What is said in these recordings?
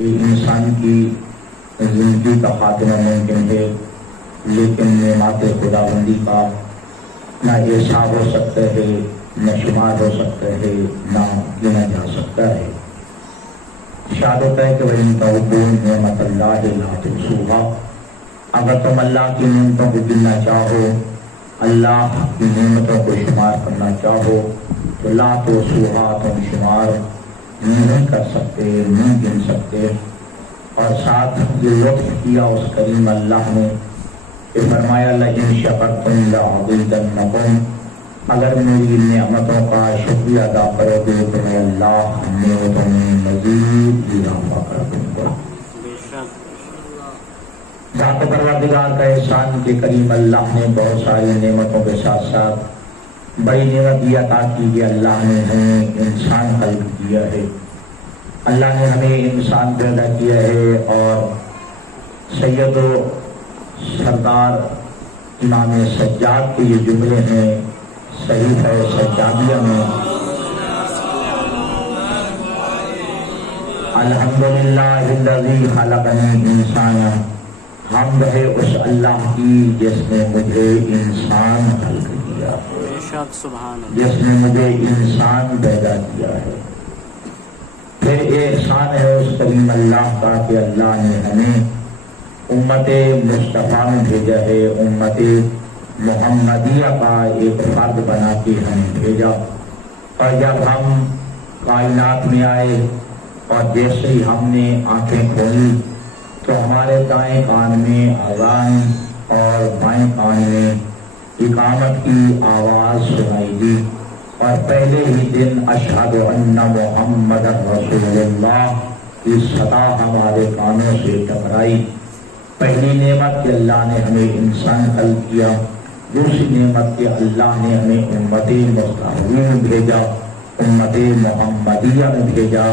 کہ انسان کی زندگی کا خاتمہ ممکن ہے، لیکن نعمات خداوندی کا نہ احساس ہو سکتا ہے، نہ شمار ہو سکتا ہے، نہ گنا جا سکتا ہے۔ شہادت ہے کہ وَإِن تَعُدُّوا نِعْمَتَ اللَّهِ لَا تُحْصُوهَا، اگر تم اللہ کی نعمتوں کو گننا چاہو، اللہ کی نعمتوں کو شمار کرنا چاہو تو لا تحصوها، تم شمار نہیں کر سکتے، نہیں گن سکتے۔ اور ساتھ یہ لطف کیا اس کریم اللہ نے کہ فرمایا لئن شکرتم لأزیدنکم، اگر میری نعمتوں کا شکریہ ادا کرو گے تو میں اللہ نعمتوں میں مزید اضافہ کر دوں گا۔ ذات پروردگار کا احسان کہ کریم اللہ نے بہت ساری نعمتوں کے ساتھ ساتھ بڑی نعمت یہ عطا کی کہ اللہ نے ہمیں انسان خلق کیا ہے، اللہ نے ہمیں انسان پیدا کیا ہے۔ اور سید و سردار امام سجاد کے یہ جملے ہیں صحیفہ سجادیہ میں، الحمدللہ الذی خلقنی انسانا، حمد ہے اس اللہ کی جس نے مجھے انسان خلق کیا، جس نے مجھے انسان پیدا کیا ہے۔ پھر احسان ہے اس کریم اللہ کا کہ اللہ نے ہمیں امت مصطفیٰ میں بھیجا ہے، امت محمدیہ کا ایک فرد بنا کے ہمیں بھیجا۔ اور جب ہم کائنات میں آئے اور جیسے ہی ہم نے آنکھیں کھولی تو ہمارے دائیں کان میں اذان اور بائیں کان میں اقامت کی آواز سنائی دی، اور پہلے ہی دن اشہد ان محمد رسول اللہ کی صدا ہمارے کانوں سے ٹکرائی۔ پہلی نعمت کہ اللہ نے ہمیں انسان خلق کیا، دوسری نعمت کہ اللہ نے ہمیں امت مصطفی میں بھیجا، امت محمدیہ میں بھیجا،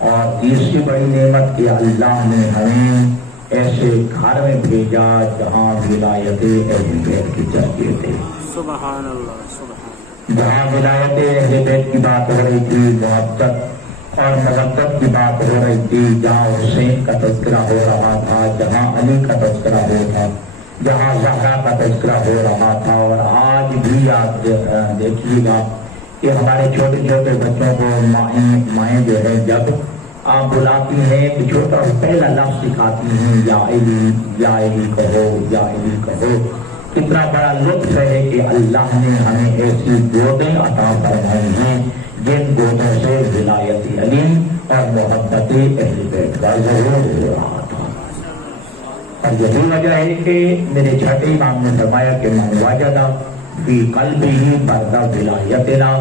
اور تیسری بڑی نعمت کہ اللہ نے ہمیں ایسے گھر میں بھیجا جہاں ولایت اہل بیت کی چرچے تھے۔ سبحان اللہ، سبحان، جہاں ولایت اہل بیت کی بات ہو رہی تھی، محبت اور مودت کی بات ہو رہی تھی، جہاں حسین کا تذکرہ ہو رہا تھا، جہاں علی کا تذکرہ ہو رہا تھا، جہاں زہرا کا تذکرہ ہو رہا تھا۔ اور آج بھی آپ دیکھیے گا کہ ہمارے چھوٹے چھوٹے بچوں کو مائیں جو ہے جب آپ بلاتی ہیں تو چھوٹا پہلا لفظ سکھاتی ہیں یا علی، یا علی کہو، یا علی کہو۔ کتنا بڑا لطف ہے کہ اللہ نے ہمیں ایسی گودیں عطا فرمائی ہیں جن گودوں سے ولایت علی اور محبت اہل بیت کا ظہور ہو رہا تھا۔ اور یہی وجہ ہے کہ میرے چھٹے امام نے فرمایا کہ من وجد فی قلبہ برد ولایتنا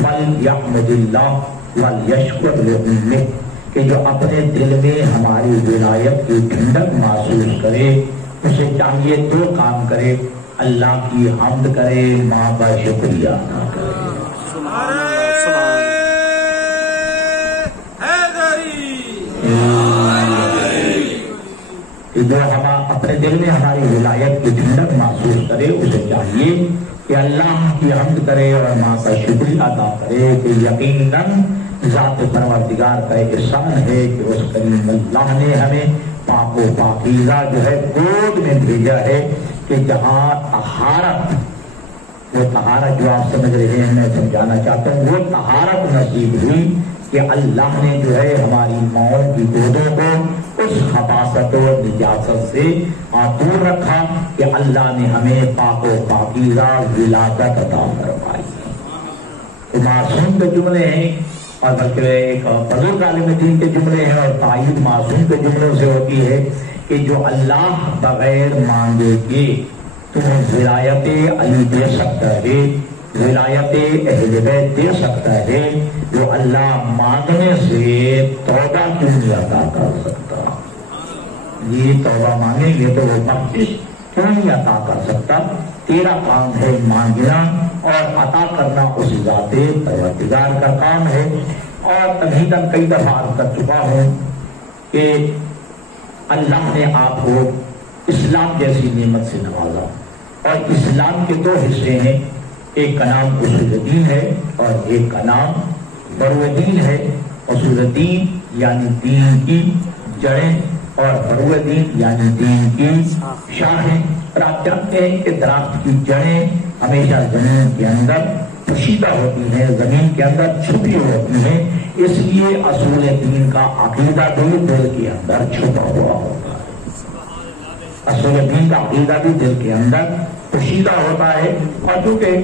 فلیحمد اللہ ولیشکر لأمہ، کہ جو اپنے دل میں ہماری ولایت کی ٹھنڈک محسوس کرے، اسے چاہیے دو کام کرے، اللہ کی حمد کرے، ماں کا شکریہ ادا کرے۔ کہ جو ہم اپنے دل میں ہماری ولایت کی ٹھنڈک محسوس کرے، اسے چاہیے کہ اللہ کی حمد کرے اور ماں کا شکریہ ادا کرے کہ یقیناً ذات پروردگار کا احسان ہے کہ اس کریم اللہ نے ہمیں پاک و پاکیزہ جو ہے گود میں بھیجا ہے، کہ جہاں طہارت، وہ طہارت جو آپ سمجھ رہے ہیں میں سمجھانا چاہتا ہوں، وہ طہارت نصیب ہوئی کہ اللہ نے جو ہے ہماری ماؤں کی گودوں کو اس خباثت و نجاست سے دور رکھا کہ اللہ نے ہمیں پاک و پاکیزہ ولادت عطا فرمائی۔ تو معصوم کے جملے ہیں، اور بلکہ ایک بزرگ عالم دین کے جملے ہیں، اور تائید معصوم کے جملوں سے ہوتی ہے کہ جو اللہ بغیر مانگے کے تمہیں ولایت علی دے سکتا ہے، ولایت اہل بیت دے سکتا ہے، جو اللہ مانگنے سے توبہ کیوں نہیں عطا کر سکتا؟ یہ توبہ مانگیں گے تو وہ بخشش کیوں نہیں عطا کر سکتا؟ تیرا کام ہے مانگنا اور عطا کرنا اس ذات پروردگار کا کام ہے۔ اور ابھی تک کئی دفعہ عرض کر چکا ہوں کہ اللہ نے آپ کو اسلام جیسی نعمت سے نوازا، اور اسلام کے دو حصے ہیں، ایک کا نام اصول دین ہے اور ایک کا نام فرو دین ہے۔ اصول دین یعنی دین کی جڑیں اور فرو دین یعنی دین کی شاخیں۔ اور آپ جانتے ہیں کہ درخت کی جڑیں ہمیشہ زمین کے اندر پوشیدہ ہوتی ہیں، زمین کے اندر چھپی ہوتی ہیں، اس لیے اصول دین کا عقیدہ بھی دل کے اندر چھپا ہوا ہوتا ہے۔ اصول دین کا عقیدہ بھی دل کے اندر پوشیدہ ہوتا ہے، اور چونکہ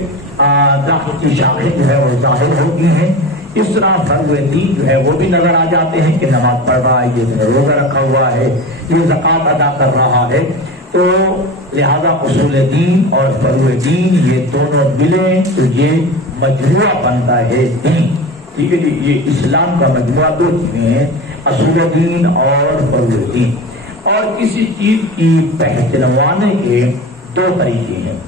درخت کی شاخیں جو ہے وہ ظاہر ہوتی ہیں، اس طرح فرو دین جو ہے وہ بھی نظر آ جاتے ہیں کہ نماز پڑھ رہا ہے، یہ روزہ رکھا ہوا ہے، یہ زکوٰۃ ادا کر رہا ہے۔ تو لہذا اصول دین اور فرو دین یہ دونوں ملیں تو یہ مجموعہ بنتا ہے دین، ٹھیک ہے جی۔ یہ اسلام کا مجموعہ دو چیزیں ہیں، اصول دین اور فرو دین۔ اور کسی چیز کی پہچانوانے کے دو طریقے ہیں۔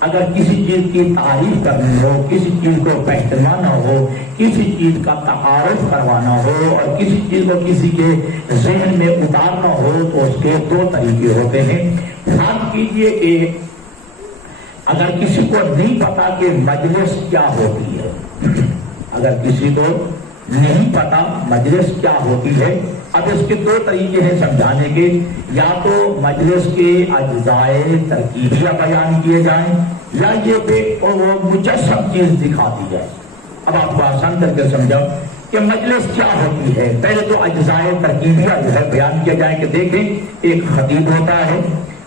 اگر کسی چیز کی تعریف کرنی ہو، کسی چیز کو پہچاننا ہو، کسی چیز کا تعارف کروانا ہو اور کسی چیز کو کسی کے ذہن میں اتارنا ہو تو اس کے دو طریقے ہوتے ہیں۔ فرض کیجئے کہ اگر کسی کو نہیں پتا کہ مجلس کیا ہوتی ہے، اگر کسی کو نہیں پتا مجلس کیا ہوتی ہے، اب اس کے دو طریقے ہیں سمجھانے کے، یا تو مجلس کے اجزائے ترکیبیہ بیان کیے جائیں یا یہ کہ وہ مجسم چیز دکھا دی جائے۔ اب آپ کو آسان کر کے سمجھاؤ کہ مجلس کیا ہوتی ہے۔ پہلے تو اجزائے ترکیبیہ جو ہے بیان کیا جائے کہ دیکھیں ایک خطیب ہوتا ہے،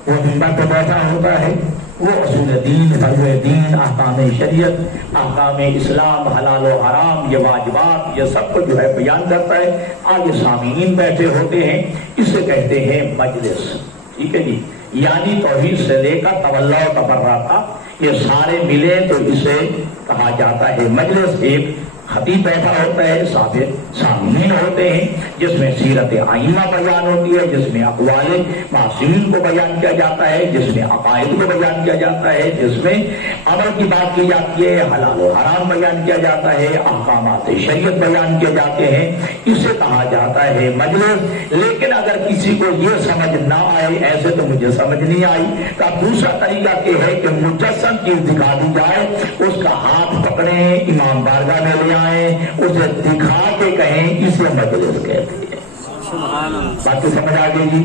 وہ منبر پہ بیٹھا ہوتا ہے، وہ اصول دین، فرو دین، احکام شریعت، احکام اسلام، حلال و حرام، یہ واجبات، یہ سب کو جو ہے بیان کرتا ہے۔ آگے سامعین بیٹھے ہوتے ہیں، اسے کہتے ہیں مجلس، ٹھیک ہے جی۔ یعنی توحید سے لے کر تولا و تبرہ تک یہ سارے ملے تو اسے کہا جاتا ہے مجلس۔ ایک خطیب بیٹھا ہوتا ہے، سامعین ہوتے ہیں، جس میں سیرت آئمہ بیان ہوتی ہے، جس میں اقوال معصومین کو بیان کیا جاتا ہے، جس میں عقائد کو بیان کیا جاتا ہے، جس میں عمل کی بات کی جاتی ہے، حلال و حرام بیان کیا جاتا ہے، احکامات شریعت بیان کیے جاتے ہیں، اسے کہا جاتا ہے مجلس۔ لیکن اگر کسی کو یہ سمجھ نہ آئے، ایسے تو مجھے سمجھ نہیں آئی، تو اب دوسرا طریقہ یہ ہے کہ مجسم چیز دکھا دی جائے، اس کا ہاتھ پکڑیں، امام بارگاہ میں لے آئیں، اسے دکھا کے کہیں، اسے مجلس کہتے ہیں۔ بات تو سمجھ آ گئی جی۔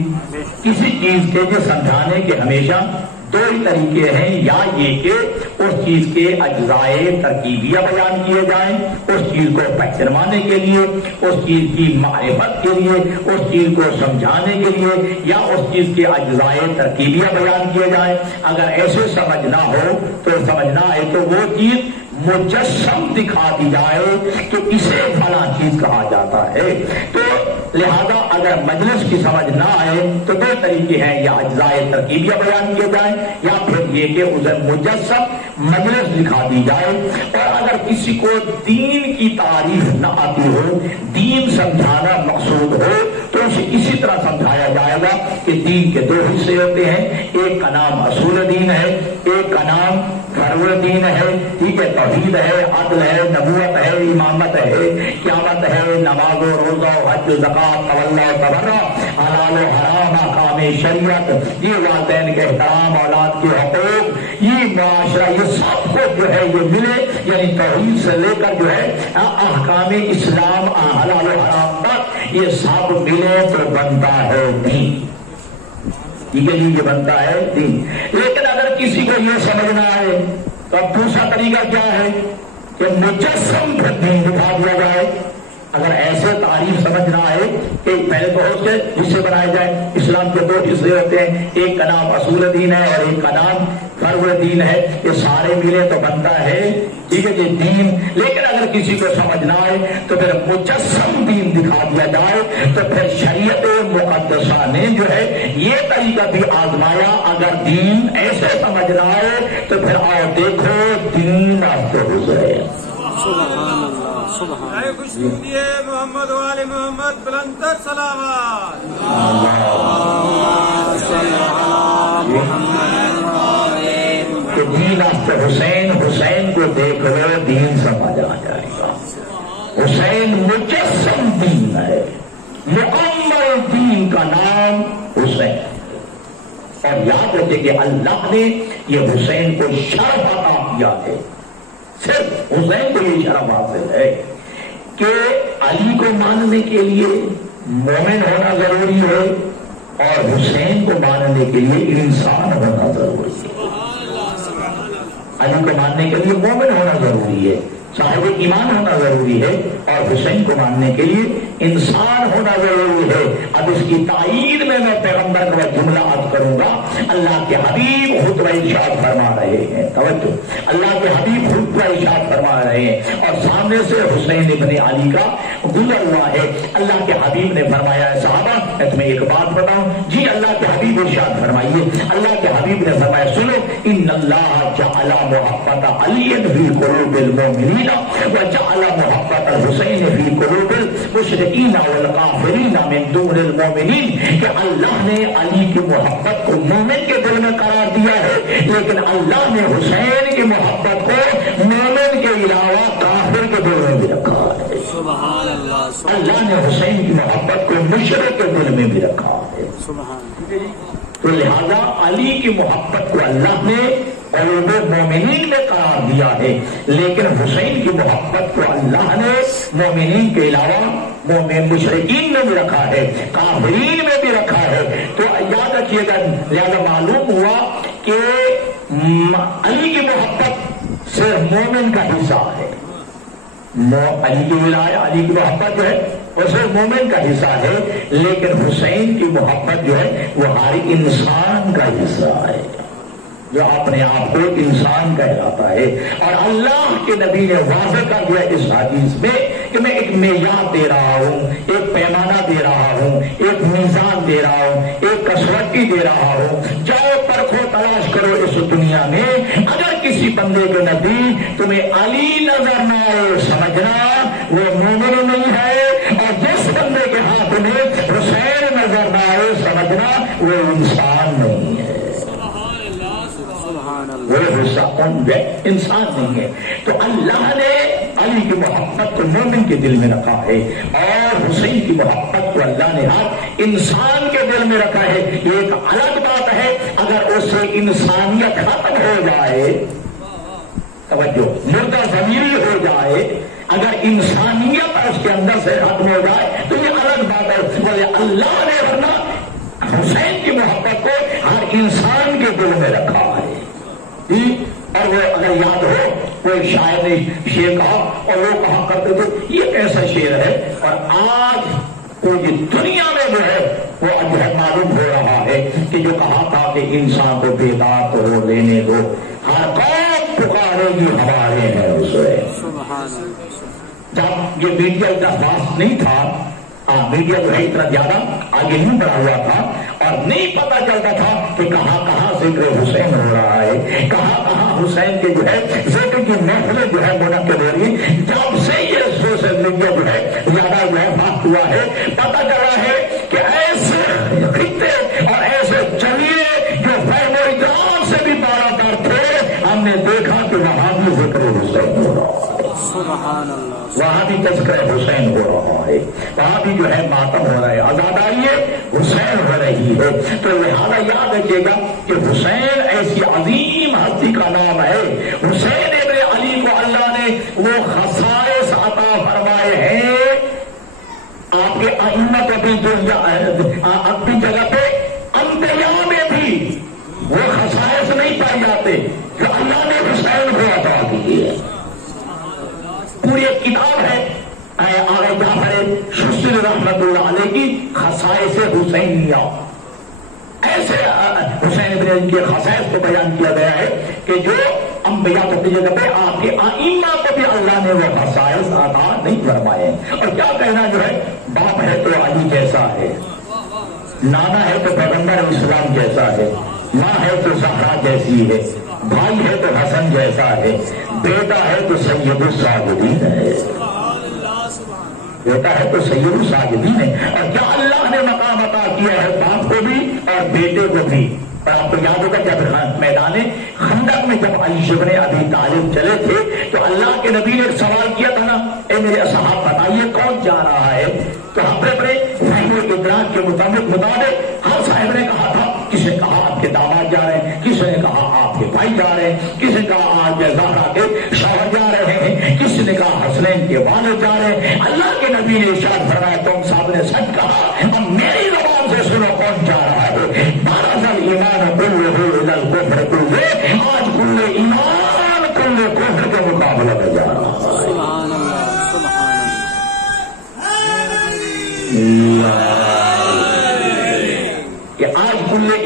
کسی چیز کے جو سمجھانے کے ہمیشہ دو ہی طریقے ہیں، یا یہ کہ اس چیز کے اجزائے ترکیبیہ بیان کیے جائیں، اس چیز کو پہچانوانے کے لیے، اس چیز کی معرفت کے لیے، اس چیز کو سمجھانے کے لیے، یا اس چیز کے اجزائے ترکیبیہ بیان کیے جائیں۔ اگر ایسے سمجھنا ہو تو سمجھنا ہے تو وہ چیز مجسم دکھا دی جائے کہ اسے فلاں چیز کہا جاتا ہے۔ تو لہذا اگر مجلس کی سمجھ نہ آئے تو دو طریقے ہیں، یا اجزائے ترکیبیہ بیان کیے جائیں یا پھر یہ کہ اسے مجسم مجلس دکھا دی جائے۔ اور اگر کسی کو دین کی تعریف نہ آتی ہو، دین سمجھانا مقصود ہو، تو اسے اسی طرح سمجھایا جائے گا کہ دین کے دو حصے ہوتے ہیں، ایک کا نام اصول دین ہے، ایک کا نام فرو دین ہے، ٹھیک ہے۔ توحید ہے، عدل ہے، نبوت ہے، امامت ہے، قیامت ہے، نماز و روزہ و حج و زکوٰۃ، تولا و تبرہ، حلال و حرام، احکام شریعت، یہ والدین کے احترام، اولاد کے حقوق، یہ معاشرہ، یہ سب کو جو ہے یہ ملے، یعنی توحید سے لے کر جو ہے احکام اسلام، حلال و حرام تک یہ سب ملے تو بنتا ہے دین، ٹھیک ہے جی، یہ بنتا ہے دین۔ لیکن اگر کسی کو یہ سمجھنا ہے تو اب دوسرا طریقہ کیا ہے کہ مجسم پر دین دکھا دیا جائے۔ اگر ایسے تعریف سمجھنا ہے کہ پہلے تو اس کے حصے بنائے جائیں، اسلام کے دو حصے ہوتے ہیں، ایک کا نام اصول دین ہے اور ایک کا نام فرو دین ہے، یہ سارے ملے تو بنتا ہے، ٹھیک ہے جی، دین۔ لیکن اگر کسی کو سمجھنا ہے تو پھر مجسم دین دکھا دیا جائے، تو پھر شریعت مقدسہ نے جو ہے یہ طریقہ بھی آزمایا، اگر دین ایسے سمجھنا ہے تو پھر آؤ دیکھو دین آپ کو گزرے۔ سبحان اللہ، سبحان اللہ۔ محمد والے محمد بلندر سلامات۔ کہ دین آپ سے حسین، حسین کو دیکھ لو دین سمجھ آ جائے گا۔ حسین مجسم دین ہے، مکمل دین کا نام حسین۔ اور یاد رکھے کہ اللہ نے یہ حسین کو شرف عطا کیا ہے، صرف حسین کو یہ شرف حاصل ہے کہ علی کو ماننے کے لیے مومن ہونا ضروری حسین کو ماننے کے لیے انسان ہونا ضروری ہے، علی کو ماننے کے لیے مومن ہونا ضروری ہے، صاحب ایمان ہونا ضروری ہے، اور حسین کو ماننے کے لیے انسان ہونا ضروری ہے۔ اب اس کی تائید میں پیغمبر کا جملہ عرض کروں گا۔ اللہ کے حبیب خطبہ ارشاد فرما رہے ہیں، توجہ، اللہ کے حبیب خطبہ ارشاد فرما رہے ہیں، اور سامنے سے حسین ابن علی کا گزر ہوا ہے۔ اللہ کے حبیب نے فرمایا ہے، صحابہ میں تمہیں ایک بات بتاؤں، جی اللہ کے حبیب ارشاد فرمائیے۔ اللہ کے حبیب نے فرمایا، سنو، ان اللہ جعل محبت علی فی قلوب المؤمنین وجعل محبت الحسین فی قلوب المشرکین والکافرین من دون المؤمنین، کہ اللہ نے علی کی محبت کو مومن کے دل میں قرار دیا ہے، لیکن اللہ نے حسین کی محبت کو مومن کے علاوہ کافر کے دل میں بھی رکھا ہے۔ سبحان اللہ، اللہ نے حسین کی محبت کو مشرک کے دل میں بھی رکھا ہے۔ تو لہذا علی کی محبت کو اللہ نے قلوب مومنین میں قرار دیا ہے، لیکن حسین کی محبت کو اللہ نے مومنین کے علاوہ مومن مشرکین میں بھی رکھا ہے، کافرین میں بھی رکھا ہے۔ تو یاد رکھیے گا، لہذا معلوم ہوا کہ علی کی محبت صرف مومن کا حصہ ہے، علی کی ولایت، علی کی محبت جو ہے وہ صرف مومن کا حصہ ہے، لیکن حسین کی محبت جو ہے وہ ہر انسان کا حصہ ہے، جو اپنے آپ کو انسان کہلاتا ہے۔ اور اللہ کے نبی نے واضح کر دیا اس حدیث میں کہ میں ایک معیار دے رہا ہوں، ایک پیمانہ دے رہا ہوں، ایک میزان دے رہا ہوں، ایک کسوٹی دے رہا ہوں، جاؤ پرکھو تلاش کرو اس دنیا میں، اگر کسی بندے کے نبی تمہیں علی نظر نہ آئے سمجھنا وہ مومن نہیں ہے، اور جس بندے کے ہاتھ میں حسین نظر نہ آئے سمجھنا وہ انسان نہیں ہے، وہ حصہ انسان نہیں ہے۔ تو اللہ نے علی کی محبت کو مومن کے دل میں رکھا ہے، اور حسین کی محبت کو اللہ نے ہر انسان کے دل میں رکھا ہے۔ یہ ایک الگ بات ہے اگر اس سے انسانیت ختم ہو جائے، توجہ، مردہ ضمیری ہو جائے، اگر انسانیت اس کے اندر سے ختم ہو جائے تو یہ الگ بات ہے۔ اللہ نے ورنہ حسین کی محبت کو ہر انسان کے دل میں رکھا ہے۔ اور وہ اگر یاد ہو وہ شاعر نے شعر کہا، اور وہ کہا کرتے تھے یہ کیسا شعر ہے، اور آج پوری دنیا میں جو ہے وہ جو ہے معلوم ہو رہا ہے کہ جو کہا تھا کہ انسان کو بیدار تو ہو لینے دو، ہر قوم پکارے گی ہمارے ہیں اسے۔ جب یہ میڈیا اتنا فاسٹ نہیں تھا، میڈیا جو ہے اتنا زیادہ آگے نہیں بڑھا ہوا تھا، اور نہیں پتا چلتا تھا کہ کہاں کہاں ذکر حسین ہو رہا ہے، کہاں کہاں حسین کے جو ہے ذکر کی محفلیں جو ہے منعقد ہو رہی ہیں۔ جب سے یہ سوشل میڈیا جو ہے زیادہ جو ہے فاسٹ ہوا ہے، پتا چلا ہے کہ ایسے خطے اور ایسے چلیے جو فہم و ادراک سے بھی بالاتر تھے، ہم نے دیکھا کہ وہاں بھی ذکر حسین ہو رہا ہے، وہاں بھی تذکر حسین ہو رہا ہے، وہاں بھی جو ہے ماتم ہو رہا ہے، آزاداری حسین ہو رہی ہے۔ تو لہذا یاد رکھیے گا کہ حسین ایسی عظیم ہستی کا نام ہے۔ حسین ابن علی کو اللہ نے وہ خصائص عطا فرمائے ہیں، آپ کے ائمہ کو بھی اپنی جگہ پہ انبیاء میں بھی وہ خصائص نہیں پائے جاتے جو اللہ نے حسین کو عطا کی ہے۔ پوری ایک کتاب ہے آغا جعفر ششتری رحمت اللہ علیہ کی خصائص حسینیہ، ایسے حسین ابن علی کے خصائص کو بیان کیا گیا ہے کہ جو انبیاء کو اپنی جگہ پہ آپ کے ائمہ کو بھی اللہ نے وہ خصائص عطا نہیں فرمائے۔ اور کیا کہنا جو ہے، باپ ہے تو علی جیسا ہے، نانا ہے تو پیغمبر اسلام جیسا ہے، ماں ہے تو زہرا جیسی ہے، بھائی ہے تو حسن جیسا ہے، بیٹا ہے تو سید الساجدین ہے، بیٹا ہے تو سید الساجدین ہے۔ اور کیا اللہ نے مقام عطا کیا ہے باپ کو بھی اور بیٹے کو بھی۔ اور آپ کو یاد ہوگا جب میدان خندق میں جب علی ابن ابی طالب چلے تھے تو اللہ کے نبی نے ایک سوال کیا تھا نا، اے میرے اصحاب بتائیے کون جا رہا ہے؟ تو اپنے اپنے فہم و ادراک کے مطابق ہر صاحب نے کہا تھا، کسی نے کہا آپ کے داماد جا رہے ہیں، کسی نے کہا آپ کے بھائی جا رہے ہیں، کسی نے کہا آج زہرا کے شوہر جا رہے ہیں، کسی نے کہا حسنین کے والد جا رہے ہیں۔ اللہ کے نبی نے ارشاد فرمایا تم صاحب نے سچ کہا، اب میری زبان سے سنو کون جا رہا ہے۔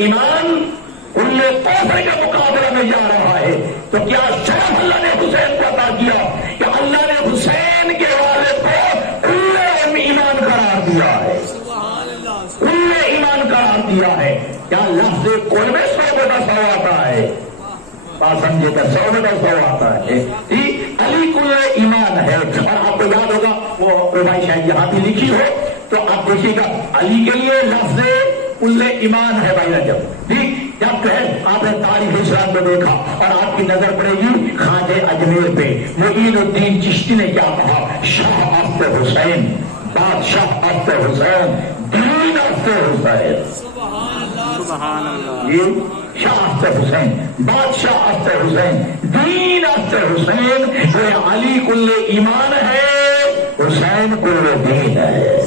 ایمان کل کفر کے مقابلے میں جا رہا ہے، تو کیا شرف اللہ نے حسین کو عطا کیا کہ اللہ نے حسین کے والد کو کل ایمان قرار دیا ہے، کل ایمان قرار دیا ہے۔ کیا لفظ کل میں 100 بٹا 100 آتا ہے؟ بات سمجھے گا، 100 بٹا 100 آتا ہے۔ علی کل ایمان ہے، اور آپ کو یاد ہوگا وہ بھائی شاید یہاں بھی لکھی ہو تو آپ دیکھیے گا علی کے لیے لفظ کل ایمان ہے بھائی رجب، ٹھیک؟ جب کہ آپ نے تاریخ اسلام کو دیکھا اور آپ کی نظر پڑے گی خواجہ اجمیر پہ، معین الدین چشتی نے کیا کہا؟ شاہ افت حسین، بادشاہ افت حسین، دین افت حسین، یہ شاہ افت حسین، بادشاہ افت حسین، دین افت حسین۔ یہ علی کل ایمان ہے، حسین کل دین ہے۔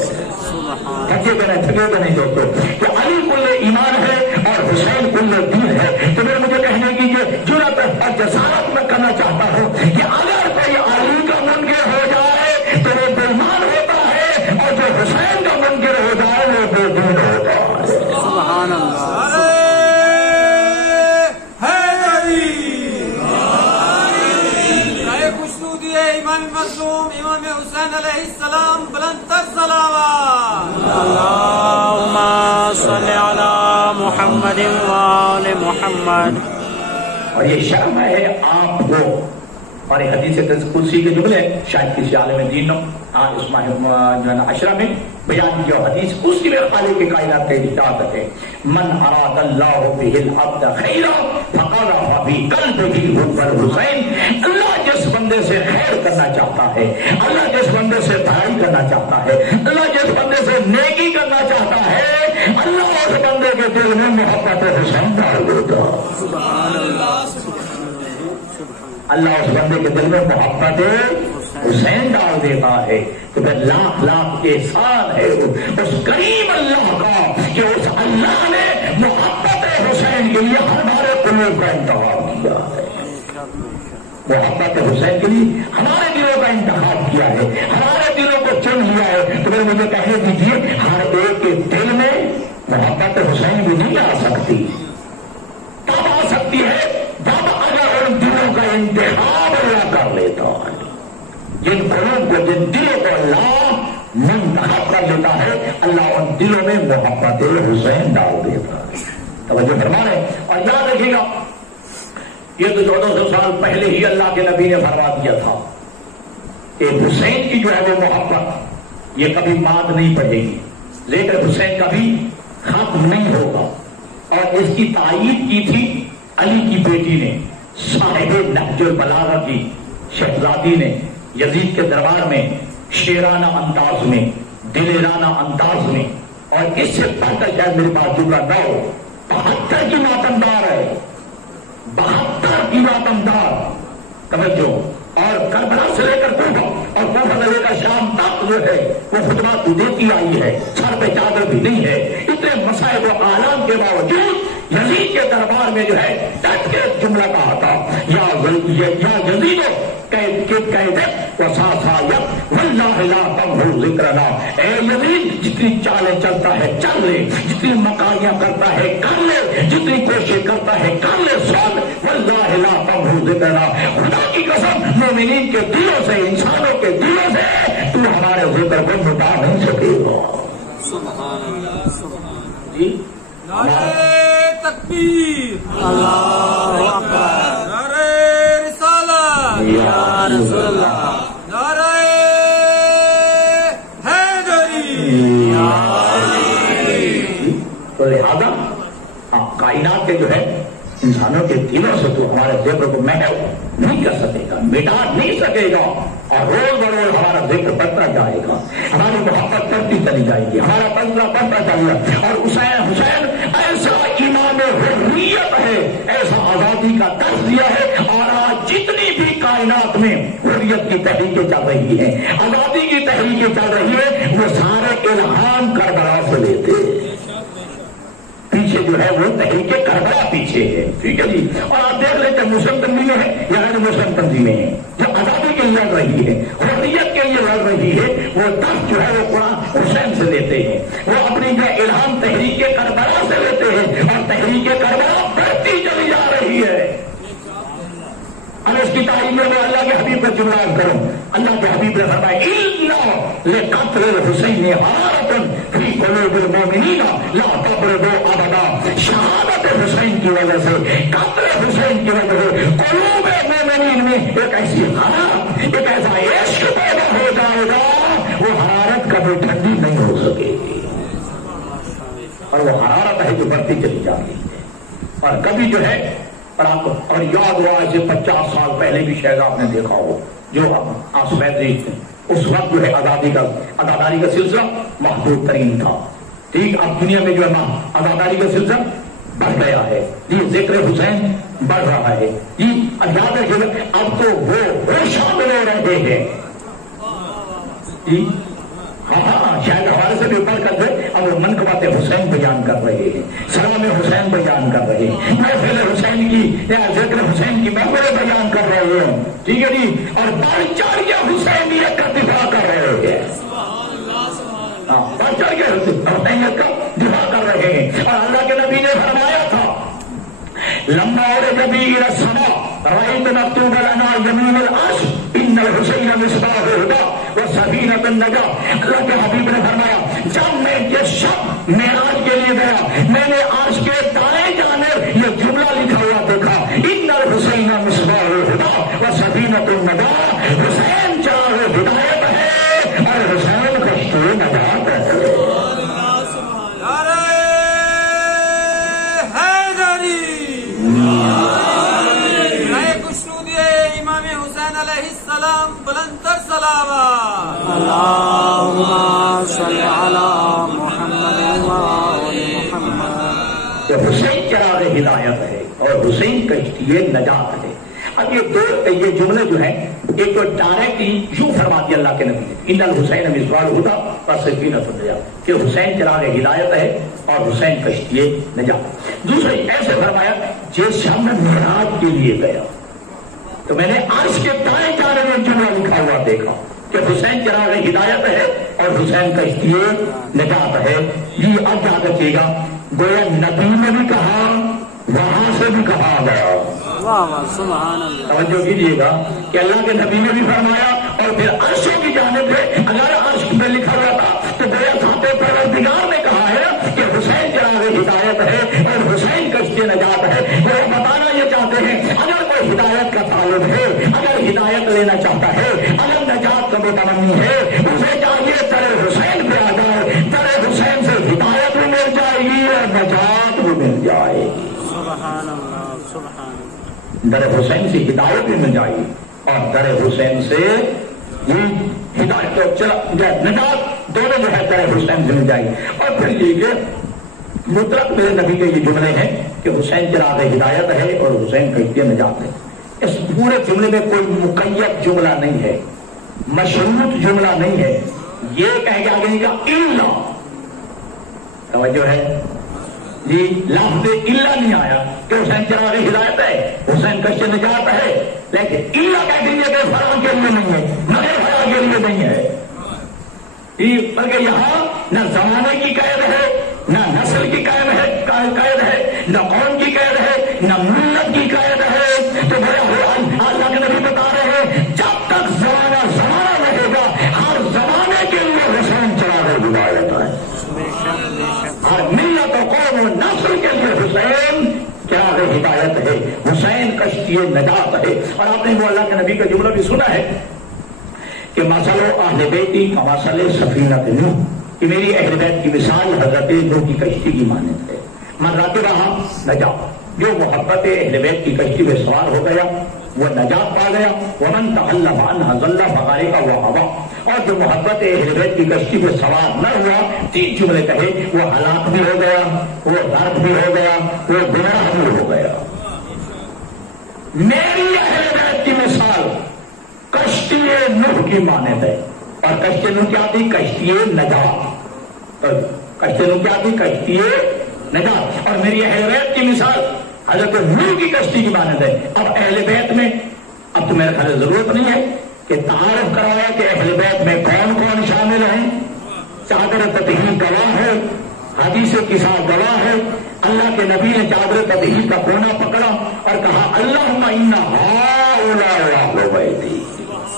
تھکے تو نہیں دوستو کہ علی کل ایمان ہے اور حسین کل دین ہے۔ تو مجھے کہنے کی جرأت اور جسارت میں کرنا چاہتا ہوں کہ اگر کوئی علی کا منکر ہو جائے تو وہ بے ایمان ہوتا ہے، اور جو حسین کا منکر ہو جائے وہ بے دین ہوتا ہے۔ سبحان اللہ۔ امام مظلوم امام حسین علیہ السلام بلند تر صلوات۔ اللہم صلی علی محمد وآل محمد۔ اور یہ شرم ہے آپ کو، اور یہ حدیث قدسی کے جملے شاید کسی عالم دین نے اس ماہ جو ہے نا عشرہ میں بیان کیا۔ حدیث قدسی میں خالق کائنات کا اطاعت ہے، من اراد اللہ بہ العبد خیرا فقرہ فی قلبہ حب الحسین۔ اللہ جس بندے سے خیر کرنا چاہتا ہے، اللہ جس بندے سے بھلائی کرنا چاہتا ہے، اللہ جس بندے سے نیکی کرنا چاہتا ہے، اللہ اس بندے کے دل میں محبت حسین ڈال دیتا۔ سبحان اللہ۔ اللہ اس بندے کے دل میں محبت حسین ڈال دیتا ہے۔ تو پھر لاکھ لاکھ احسان ہے اس کریم اللہ کا کہ اس اللہ نے محبت حسین کے لیے ہمارے قلوب کا انتخاب کیا ہے، محبت حسین کے لیے ہمارے دلوں کا انتخاب کیا ہے، ہمارے دلوں کو چن لیا ہے۔ تو پھر مجھے کہنے دیجیے ہر ایک کے دل میں محبت حسین بھی نہیں آ سکتی، تب آ سکتی ہے جب اگر ان دلوں کا انتخاب اللہ کر لیتا ہے، جن قلوب کو، جن دلوں کو اللہ منتخب کر لیتا ہے، اللہ ان دلوں میں محبت حسین ڈال دیتا ہے۔ توجہ فرما رہے ہیں۔ اور یاد رکھیے گا یہ تو 1400 سال پہلے ہی اللہ کے نبی نے فرما دیا تھا کہ حسین کی جو ہے وہ محبت یہ کبھی مات نہیں پڑے گی، لیکن حسین کبھی ختم نہیں ہوگا۔ اور اس کی تائید کی تھی علی کی بیٹی نے، صاحب نہج البلاغہ کی شہزادی نے، یزید کے دربار میں شیرانہ انداز میں، دلیرانہ انداز میں، اور اس سے بڑھ کر شاید میرے پاس جملہ نہ ہو، 72 کی ماتمدار ہے، 72 کی ماتمدار توجہ، اور کربلا سے لے کر کوفہ اور کوفہ سے لے کر شام تک جو ہے وہ خطبات دیتی آئی ہے، سر پہ چادر بھی نہیں ہے۔ اتنے مسائل و اعلام کے باوجود یزید کے دربار میں جو ہے ڈٹ کے جملہ کہا تھا، یا یزید واللہ لا تمحو ذکرنا، اے یزید جتنی چالیں چلتا ہے چل لے، جتنی مکاریاں کرتا ہے کر لے، جتنی کوشش کرتا ہے کر لے، سن واللہ لا تمحو ذکرنا، خدا کی قسم مومنین کے دلوں سے، انسانوں کے دلوں سے تو ہمارے ذکر کو مٹا نہیں سکے گا۔ سبحان اللہ۔ سبحان جی نعرہ تکبیر، اللہ اکبر، نعرہ رسالت، یا رسول اللہ، نعرہ حیدری۔ تو لہذا کائنات کے جو ہے انسانوں کے دلوں سے تو ہمارے ذکر کو محو نہیں کر سکے گا، مٹا نہیں سکے گا، اور روز بروز ہمارا ذکر بڑھتا جائے گا، ہماری محبت بڑھتی چلی جائے گی، ہمارا فضلہ بڑھتا چلے گا۔ اور حسین ایسا امام حریت ہے، ایسا آزادی کا درس دیا ہے، اور آج جتنی بھی کائنات میں حریت کی تحریکیں چل رہی ہیں، آزادی کی تحریکیں چل رہی ہیں، وہ سارے الہام کربلا سے لیتے ہیں۔ پیچھے جو ہے وہ تحریک کربلا پیچھے ہے، ٹھیک ہے جی۔ اور آپ دیکھ لیتے ہیں مسلم تنظیمیں ہیں یا غیر مسلم تنظیمیں ہیں جو آزادی کے لیے لڑ رہی ہے، حریت کے لیے لڑ رہی ہے، وہ درس جو ہے وہ قرآن حسین سے لیتے ہیں، وہ اپنی جو الہام تحریک کربلا سے لیتے ہیں، اور تحریک جملہ کروں، اللہ کے حبیب نے فرمایا اِنَّ لِقَتْلِ الْحُسَيْنِ حَرَارَةٌ فِي قُلُوبِ الْمُؤْمِنِينَ لَا تَبْرِدُوا أَبَدًا، شہادت حسین کی وجہ سے، قتل حسین کی وجہ سے قلوب مومنین میں ایک ایسی حرارت، ایک ایسا عشق پیدا ہو جائے گا، وہ حرارت کبھی ٹھنڈی نہیں ہو سکے گی، اور وہ حرارت ہے جو بڑھتی چلی جاتی ہے، اور کبھی جو ہے اور یاد ہوا ایسے 50 سال پہلے بھی شاید آپ نے دیکھا ہو، جو آپ سمیت اس وقت جو ہے اداداری کا سلسلہ محدود ترین تھا، ٹھیک، اب دنیا میں جو ہے اداداری کا سلسلہ بڑھ گیا ہے، یہ ذکر حسین بڑھ رہا ہے، یہ یاد رکھیے اب تو وہ شامل ہو رہے ہیں، ہاں شاید ہمارے سے بھی اوپر کر دے، اب وہ منقبات حسین بیان کر رہے ہیں، سلام حسین بیان کر رہے ہیں، محفل حسین کی یا ذکر حسین کی محفل بیان کر رہے ہیں، ٹھیک ہے جی، اور بڑھ چڑھ کے حسینیت کا دفاع کر رہے ہیں، ہاں بڑھ چڑھ کے حسینیت کا دفاع کر رہے ہیں، اور اللہ کے نبی نے فرمایا تھا لما عرج بی الی السماء رأیت مکتوبا علی یمین العرش ان الحسین مصباح الہدی وسفینۃ النجاۃ، اللہ کے حبیب نے فرمایا جب میں یہ شب معراج کے لیے گیا، میں نے عرش کے دائیں جانب یہ جملہ لکھا ہوا دیکھا ان الحسین مصباح الہدی وسفینۃ النجاۃ، حسین چراغ ہدایت ہے اور حسین کشتی نجات ہے۔ بلندر صلوات اللهم صل على محمد وآل محمد۔ کہ حسین چراغ ہدایت ہے اور حسین کشتی نجات ہے۔ اب یہ جملے جو ہیں ایک تو ڈائریکٹ یوں فرما دیا اللہ کے نبی نے ان الحسین مصباح الہدی وسفینۃ النجاۃ کہ حسین چراغ ہدایت ہے اور حسین کشتی نجات۔ دوسرے ایسے فرمایا جس شب میں معراج کے لیے گیا تو میں نے عرش کے دائیں جانب میں جملہ لکھا ہوا دیکھا کہ حسین چراغ ہدایت ہے اور حسین کشتی نجات ہے۔ یہ اب یاد رکھیے گا گویا نبی نے بھی کہا وہاں سے بھی کہا گیا، سبحان اللہ، توجہ کیجیے گا کہ اللہ کے نبی نے بھی فرمایا اور پھر عرشوں کی جانب سے اگر عرش میں لکھا ہوا تھا تو گویا ذات پروردگار نے کہا ہے کہ حسین چراغ ہدایت ہے اور حسین کشتی نجات ہے۔ وہ بتانا یہ چاہتے ہیں اگر کوئی ہدایت کا طالب ہے، اگر ہدایت لینا چاہتا ہے، اگر نجات کا متمنی ہے، اسے چاہیے در حسین پہ آ جائے، در حسین سے ہدایت بھی مل جائے گی اور نجات بھی مل جائے گی، سبحان اللہ، سبحان اللہ، در حسین سے ہدایت بھی مل جائے گی اور در حسین سے ہدایت تو چلا نجات دونوں جو ہے در حسین سے مل جائے گی۔ اور پھر یہ کہ مطلق میرے نبی کے یہ جملے ہیں کہ حسین چراغ ہدایت ہے اور حسین کشتی نجات ہے۔ اس پورے جملے میں کوئی مقید جملہ نہیں ہے، مشروط جملہ نہیں ہے، یہ کہہ کے آگے کا الا، توجہ ہے جی، لفظ الا نہیں آیا کہ حسین چراغ ہدایت ہے حسین کشتی نجات ہے، لیکن الا کہہ دیجیے کہ فلاں کے لیے نہیں ہے، مگر فلاں کے لیے نہیں ہے، بلکہ یہاں نہ زمانے کی قید ہے، نہ نسل کی قید ہے، نہ قوم کی قید ہے، نہ ملت کی قید ہے۔ تو اللہ کے نبی بتا رہے ہیں جب تک زمانہ رہے گا ہر زمانے کے لیے حسین چراغ ہدایت ہے، ہر ملت و قوم و نسل کے لیے حسین چراغ ہدایت ہے، حسین کشتی نجات ہے۔ اور آپ نے وہ اللہ کے نبی کا جملہ بھی سنا ہے کہ مثل اہل بیتی کمثل سفینۃ نوح، کہ میری اہل بیت کی مثال حضرت نوح کی کشتی کی مانند ہے، من رکبھا نجا، جو محبت اہل بیت کی کشتی میں سوار ہو گیا وہ نجات پا گیا، ومن تخلف عنہا ضل فغرق وغوى، اور جو محبت اہل بیت کی کشتی میں سوار نہ ہوا، تین جملے کہے، وہ ہلاک بھی ہو گیا، وہ غرق بھی ہو گیا، وہ گمراہ بھی ہو گیا۔ میری اہل بیت کی مثال کشتی نوح کی مانند ہے، اور کشتی نوح کیا تھی؟ کشتی نجات، کشتی نوح کیا تھی؟ کشتی نجات، اور میری اہل بیت کی مثال حضرت نوح کی کشتی کی مانند ہے۔ اب اہل بیت میں اب تو میرے خیال ضرورت نہیں ہے کہ تعارف کروایا کہ اہل بیت میں کون کون شامل ہیں، چادر تطہیر گواہ ہے، حدیث قصہ گواہ ہے، اللہ کے نبی نے چادر تطہیر کا کونا پکڑا اور کہا اللہم انا ہؤلاء اہل بیتی،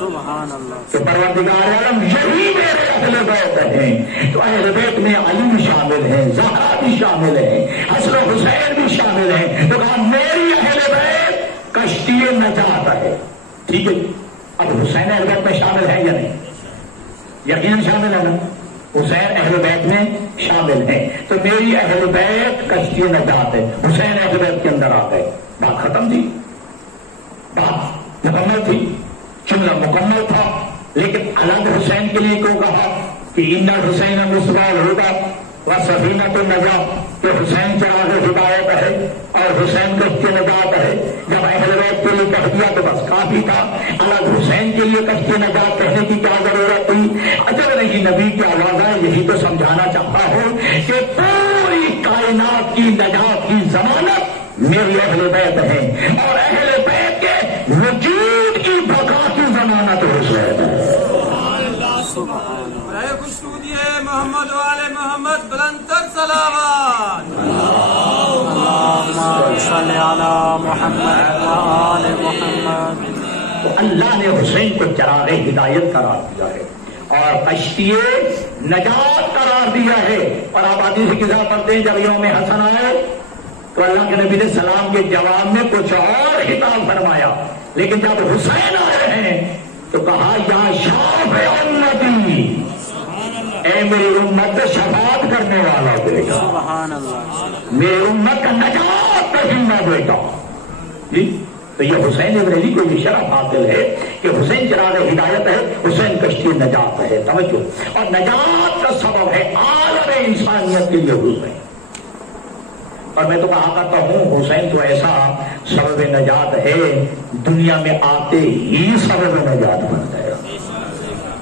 سبحان اللہ کہ پروردگار عالم یہی میرے اہل بیت ہیں. تو اہل بیت میں علی بھی شامل ہیں, زہرا بھی شامل ہیں, حسن و حسین بھی شامل ہیں. تو کہا میری اہل بیت کشتی نجات ہے. ٹھیک ہے, اب حسین اہل بیت میں شامل ہے یا نہیں؟ یقیناً شامل ہے نا. حسین اہل بیت میں شامل ہیں. تو میری اہل بیت کشتی نجات ہے. حسین اہل بیت کے اندر آ گئے, بات ختم تھی, بات مکمل تھی, جملہ مکمل تھا. لیکن الگ حسین کے لیے کیوں کہا کہ ان حسین مصباح الہدی و سفینۃ النجات, کہ حسین چراغ ہدایت ہے اور حسین کشتی نجات ہے. جب اہل بیت کے لیے کہہ دیا تو بس کافی تھا. الگ حسین کے لیے کشتی نجات کہنے کی کیا ضرورت تھی؟ اجب نہیں نبی کی آواز ہے. یہی تو سمجھانا چاہتا ہوں کہ پوری کائنات کی نجات کی ضمانت میری اہل بیت ہے, اور اہل بیت کے وجود کی بقا کی ضمانت حسین ہے. محمد والے محمد بلند تر صلوات. اللهم صل على محمد وآل محمد. تو اللہ نے حسین کو چراغ ہدایت قرار دیا ہے اور کشتی نجات قرار دیا ہے. اور آپ حدیث کی ذات پڑھتے ہیں جب یوم حسن آئے تو اللہ کے نبی نے سلام کے جواب میں کچھ اور خطاب فرمایا. لیکن جب حسین آئے ہیں تو کہا یا شافع امتی, اے میری امت سے شفاعت کرنے والا بیٹا, سبحان اللہ. میری امت کا نجات پسندہ بیٹا. جی تو یہ حسین ابن کو یہ شرف حاصل ہے کہ حسین چراغ ہدایت ہے, حسین کشتی نجات ہے. توجہ, اور نجات کا سبب ہے عالم انسانیت کے لیے حسین. اور میں تو کہا کرتا ہوں حسین تو ایسا سبب نجات ہے دنیا میں آتے ہی سبب نجات بن گیا.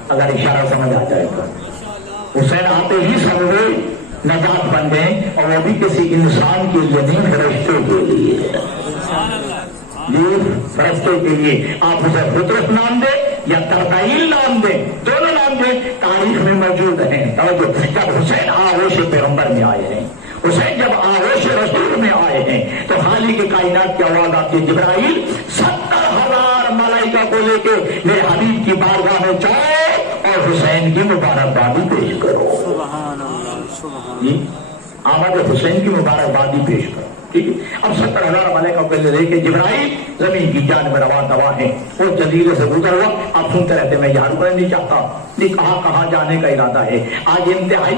اگر اشارہ سمجھ آ جائے تو حسین آتے ہی سبب نجات بن گئے, اور وہ بھی کسی انسان کے لیے نہیں, فرشتوں کے لیے. فرشتے کے لیے آپ اسے فطرت نام دیں یا تردائل نام دیں, دونوں نام دیں, تاریخ میں موجود ہیں. جب حسین آغوش پیغمبر میں آئے ہیں, حسین جب آغوش رسول میں آئے ہیں تو خالق کائنات کی آواز آتی ہے, جبرائیل 70,000 ملائکہ کو لے کے میرے حبیب کی بارگاہ میں جاؤ اور حسین کی مبارکبادی پیش کرو. سبحان اللہ, سبحان جی آمد حسین کی مبارکبادی پیش کرو. ٹھیک ہے, اب 70,000 ملائکہ کو لے کے جبرائیل زمین کی جانب رواں دوا ہے. وہ جزیرے سے گزر ہوا, آپ سنتے رہتے میں یہاں رکنا نہیں چاہتا, نہیں کہاں جانے کا ارادہ ہے. آج انتہائی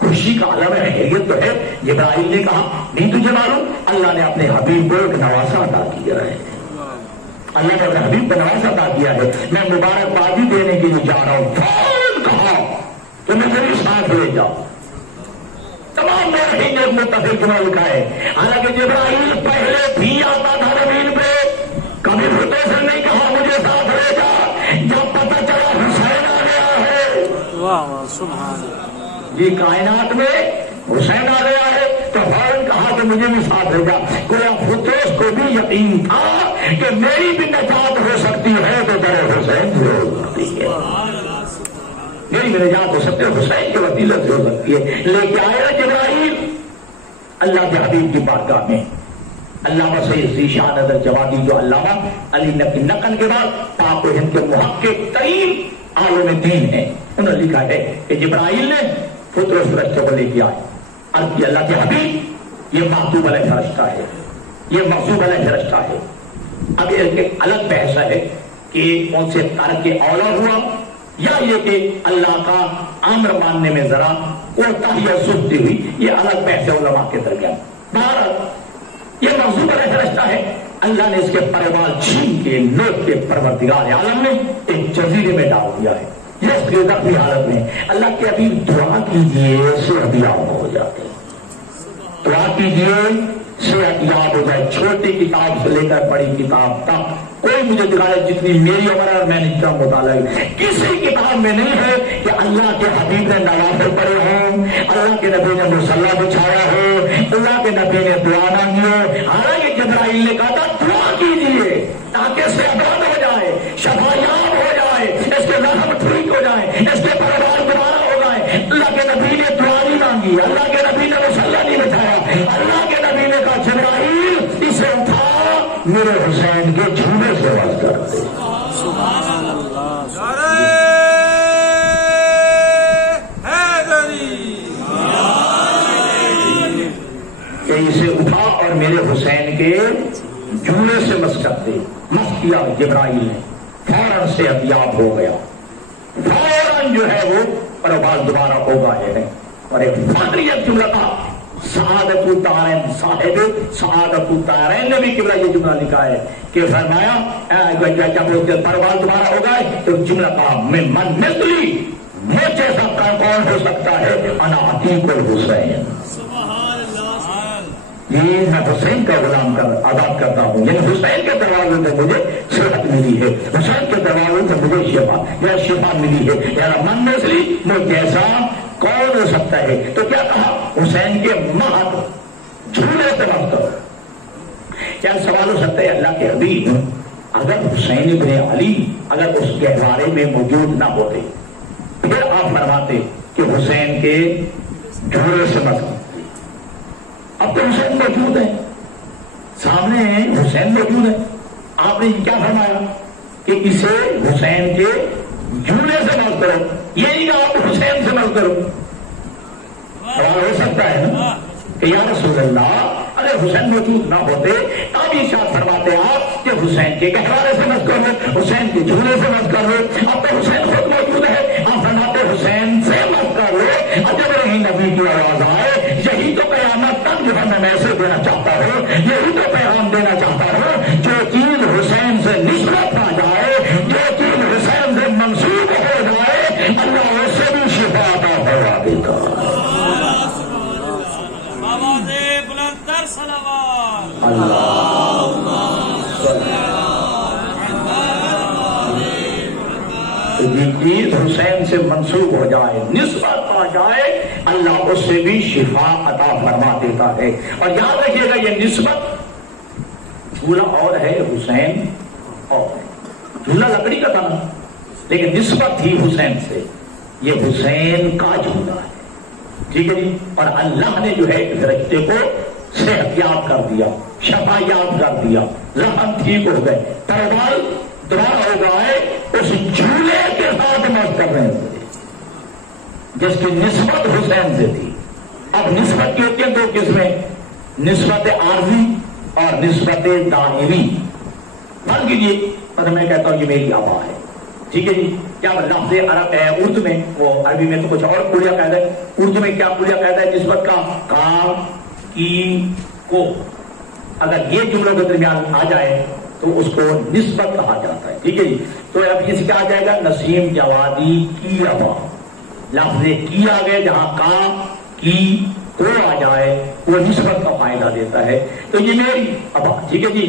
خوشی کا عالم ہے, خیریت تو ہے. جبرائیل نے کہا نہیں تجھے معلوم, اللہ نے اپنے حبیب کو ایک نواسا عطا کیا ہے. اللہ نے اپنے حبیب کو نواسا عطا کیا ہے, میں مبارکبادی دینے کے لیے جا رہا ہوں. فوراً کہا کہ میں میری ساتھ لے جاؤ. تمام مورخین نے متفق میں لکھا ہے, حالانکہ جبرائیل پہلے بھی آتا تھا زمین پہ, کبھی بھوتوں سے نہیں کہا مجھے ساتھ لے جا. جب پتہ چلا حسین آ گیا ہے, واہ واہ, سبحان اللہ. یہ کائنات میں حسین آ گیا ہے تو فوراً کہا کہ مجھے بھی ساتھ لے جا. گویا فطوس کو بھی یقین تھا کہ میری بھی نجات ہو سکتی ہے تو در حسین سے ہو سکتی ہے, میری بھی نجات ہو سکتی ہے حسین کے وسیلے سے ہو سکتی ہے. لے کے آیا جبرائیل اللہ کے حبیب کی بارگاہ میں. علامہ سید ذیشان نظر جوادی جو علامہ علی نقی نقن کے بعد پاک و ہند کے محقق ترین عالم دین ہیں, انہوں نے لکھا ہے کہ جبرائیل نے فطرت فرشتے کو لے کے آئے, عرض کی اللہ کے حبیب یہ محبوب علیہ فرشتہ ہے, یہ محبوب علیہ فرشتہ ہے. اب ایک الگ بحث ہے کہ ان سے ترک اولا ہوا یا یہ کہ اللہ کا امر ماننے میں ذرا کوتاہی یا سستی ہوئی, یہ الگ بحث ہے علماء کے درمیان. بہرحال یہ محبوب علیہ فرشتہ ہے. اللہ نے اس کے پروال چھین کے نوٹ کے پروردگار عالم نے ایک جزیرے میں ڈال دیا ہے. اس زخمی حالت میں اللہ کے ابھی دعا کیجیے صحت یاب ہو جاتے ہیں, دعا کیجیے صحت یاب ہو جائے. چھوٹی کتاب سے لے کر بڑی کتاب تک کوئی مجھے دکھائے جتنی میری عمر ہے اور میں نے اتنا مطالعہ, کسی کتاب میں نہیں ہے کہ اللہ کے حبیب نے نوافل پڑھے ہوں, اللہ کے نبی نے مصلی بچھایا ہو, اللہ کے نبی نے دعا مانگی ہو. حالانکہ جبرائیل نے کہا تھا دعا کیجیے تاکہ صحت ہو جائے, شفا یاب ہو جائے, اس کے زخم ٹھیک ہو جائے, اس کے پروال دوبارہ ہو جائے. اللہ کے نبی نے دعا نہیں مانگی, اللہ کے نبی نے مصلی نہیں بچھایا. اللہ کے نبی نے کہا جبرائیل اسے اٹھا میرے حسین کے جھومے سے واز کر دے. سبحان اللہ, کہ اسے اٹھا اور میرے حسین کے جوڑے سے مس کر دے. مس کیا جبرائیل نے، فوراً سے ابیاب ہو گیا، فوراً جو ہے وہ پرواز دوبارہ ہوگا ہے. اور ایک فاطریت جملہ تھا، سعادت الدارین، صاحب سعادت الدارین نے بھی قبلہ یہ جملہ لکھا ہے کہ فرمایا جب پرواز دوبارہ ہوگا تو جملہ کہا میں من مثلی، مجھ جیسا کون ہو سکتا ہے، انا عتیق الحسین. یہ میں حسین کا غلام کر آزاد کرتا ہوں، یعنی حسین کے دروازے سے مجھے صحت ملی ہے، حسین کے دروازے سے مجھے شفا ملی ہے، یعنی من مثلی مجھ جیسا کون ہو سکتا ہے. تو کیا کہا، حسین کے مہد جھولے سے مت کرو. کیا سوال ہو سکتا ہے اللہ کے حبیب اگر حسین ابن علی اگر اس گہوارے میں موجود نہ ہوتے پھر آپ فرماتے کہ حسین کے جھولے سے مت کرو. اب تو حسین موجود ہے، سامنے حسین موجود ہے، آپ نے کیا فرمایا کہ اسے حسین کے جھولے سے مت کرو، یہ نہیں کہ آپ حسین سے مت کرو. سوال ہو سکتا ہے نا کہ یا رسول اللہ اگر حسین موجود نہ ہوتے تب ارشاد فرماتے آپ کہ حسین کے گہوارے سے مت کرو، حسین کے جھولے سے مت کرو. اب تو حسین خود موجود ہے، آپ فرماتے حسین سے مت کرو. جب رہی نبی کی آواز آئے، یہی تو قیامت تک جو ہے میں میسج دینا چاہتا ہوں، یہی تو پیغام دینا چاہتا ہوں. جو چیز حسین سے نسبت آ جائے، جو چیز حسین سے منسوب ہو جائے، اللہ اس سے بھی شفا عطا فرما دیتا. یہ چیز حسین سے منسوب ہو جائے، نسبت آ جائے، اللہ اس سے بھی شفا عطا فرما دیتا ہے. اور یاد رکھیے گا یہ نسبت جھولا اور ہے، حسین اور جھولا لکڑی کا تھا نا، لیکن نسبت تھی حسین سے، یہ حسین کا جھولا ہے. ٹھیک ہے جی. اور اللہ نے جو ہے اس رشتے کو صحت یاب کر دیا، شفا یاب کر دیا، زخم ٹھیک ہو گئے، پرواز دوبارہ ہو گئے. اس جھولے کے ساتھ مت کر رہے تھے جس کی نسبت حسین سے تھی. اب نسبت کی ہوتی ہے دو قسمیں، نسبت عارضی اور نسبت دائمی. فرق کیجیے، پر میں کہتا ہوں یہ میری آبا ہے. ٹھیک ہے جی. کیا لفظ عرب ہے اردو میں، وہ عربی میں تو کچھ اور کلیہ قاعدہ ہے، اردو میں کیا کلیہ قاعدہ ہے نسبت کا، کام کی کو. اگر یہ جملوں کے درمیان آ جائے تو اس کو نسبت کہا جاتا ہے. ٹھیک ہے جی. تو اب اس کا آ جائے گا نسیم جوادی کی ابا، لفظ کی آ گئے، جہاں کام کی کو آ جائے وہ نسبت کا فائدہ دیتا ہے. تو یہ میری ابا. ٹھیک ہے جی.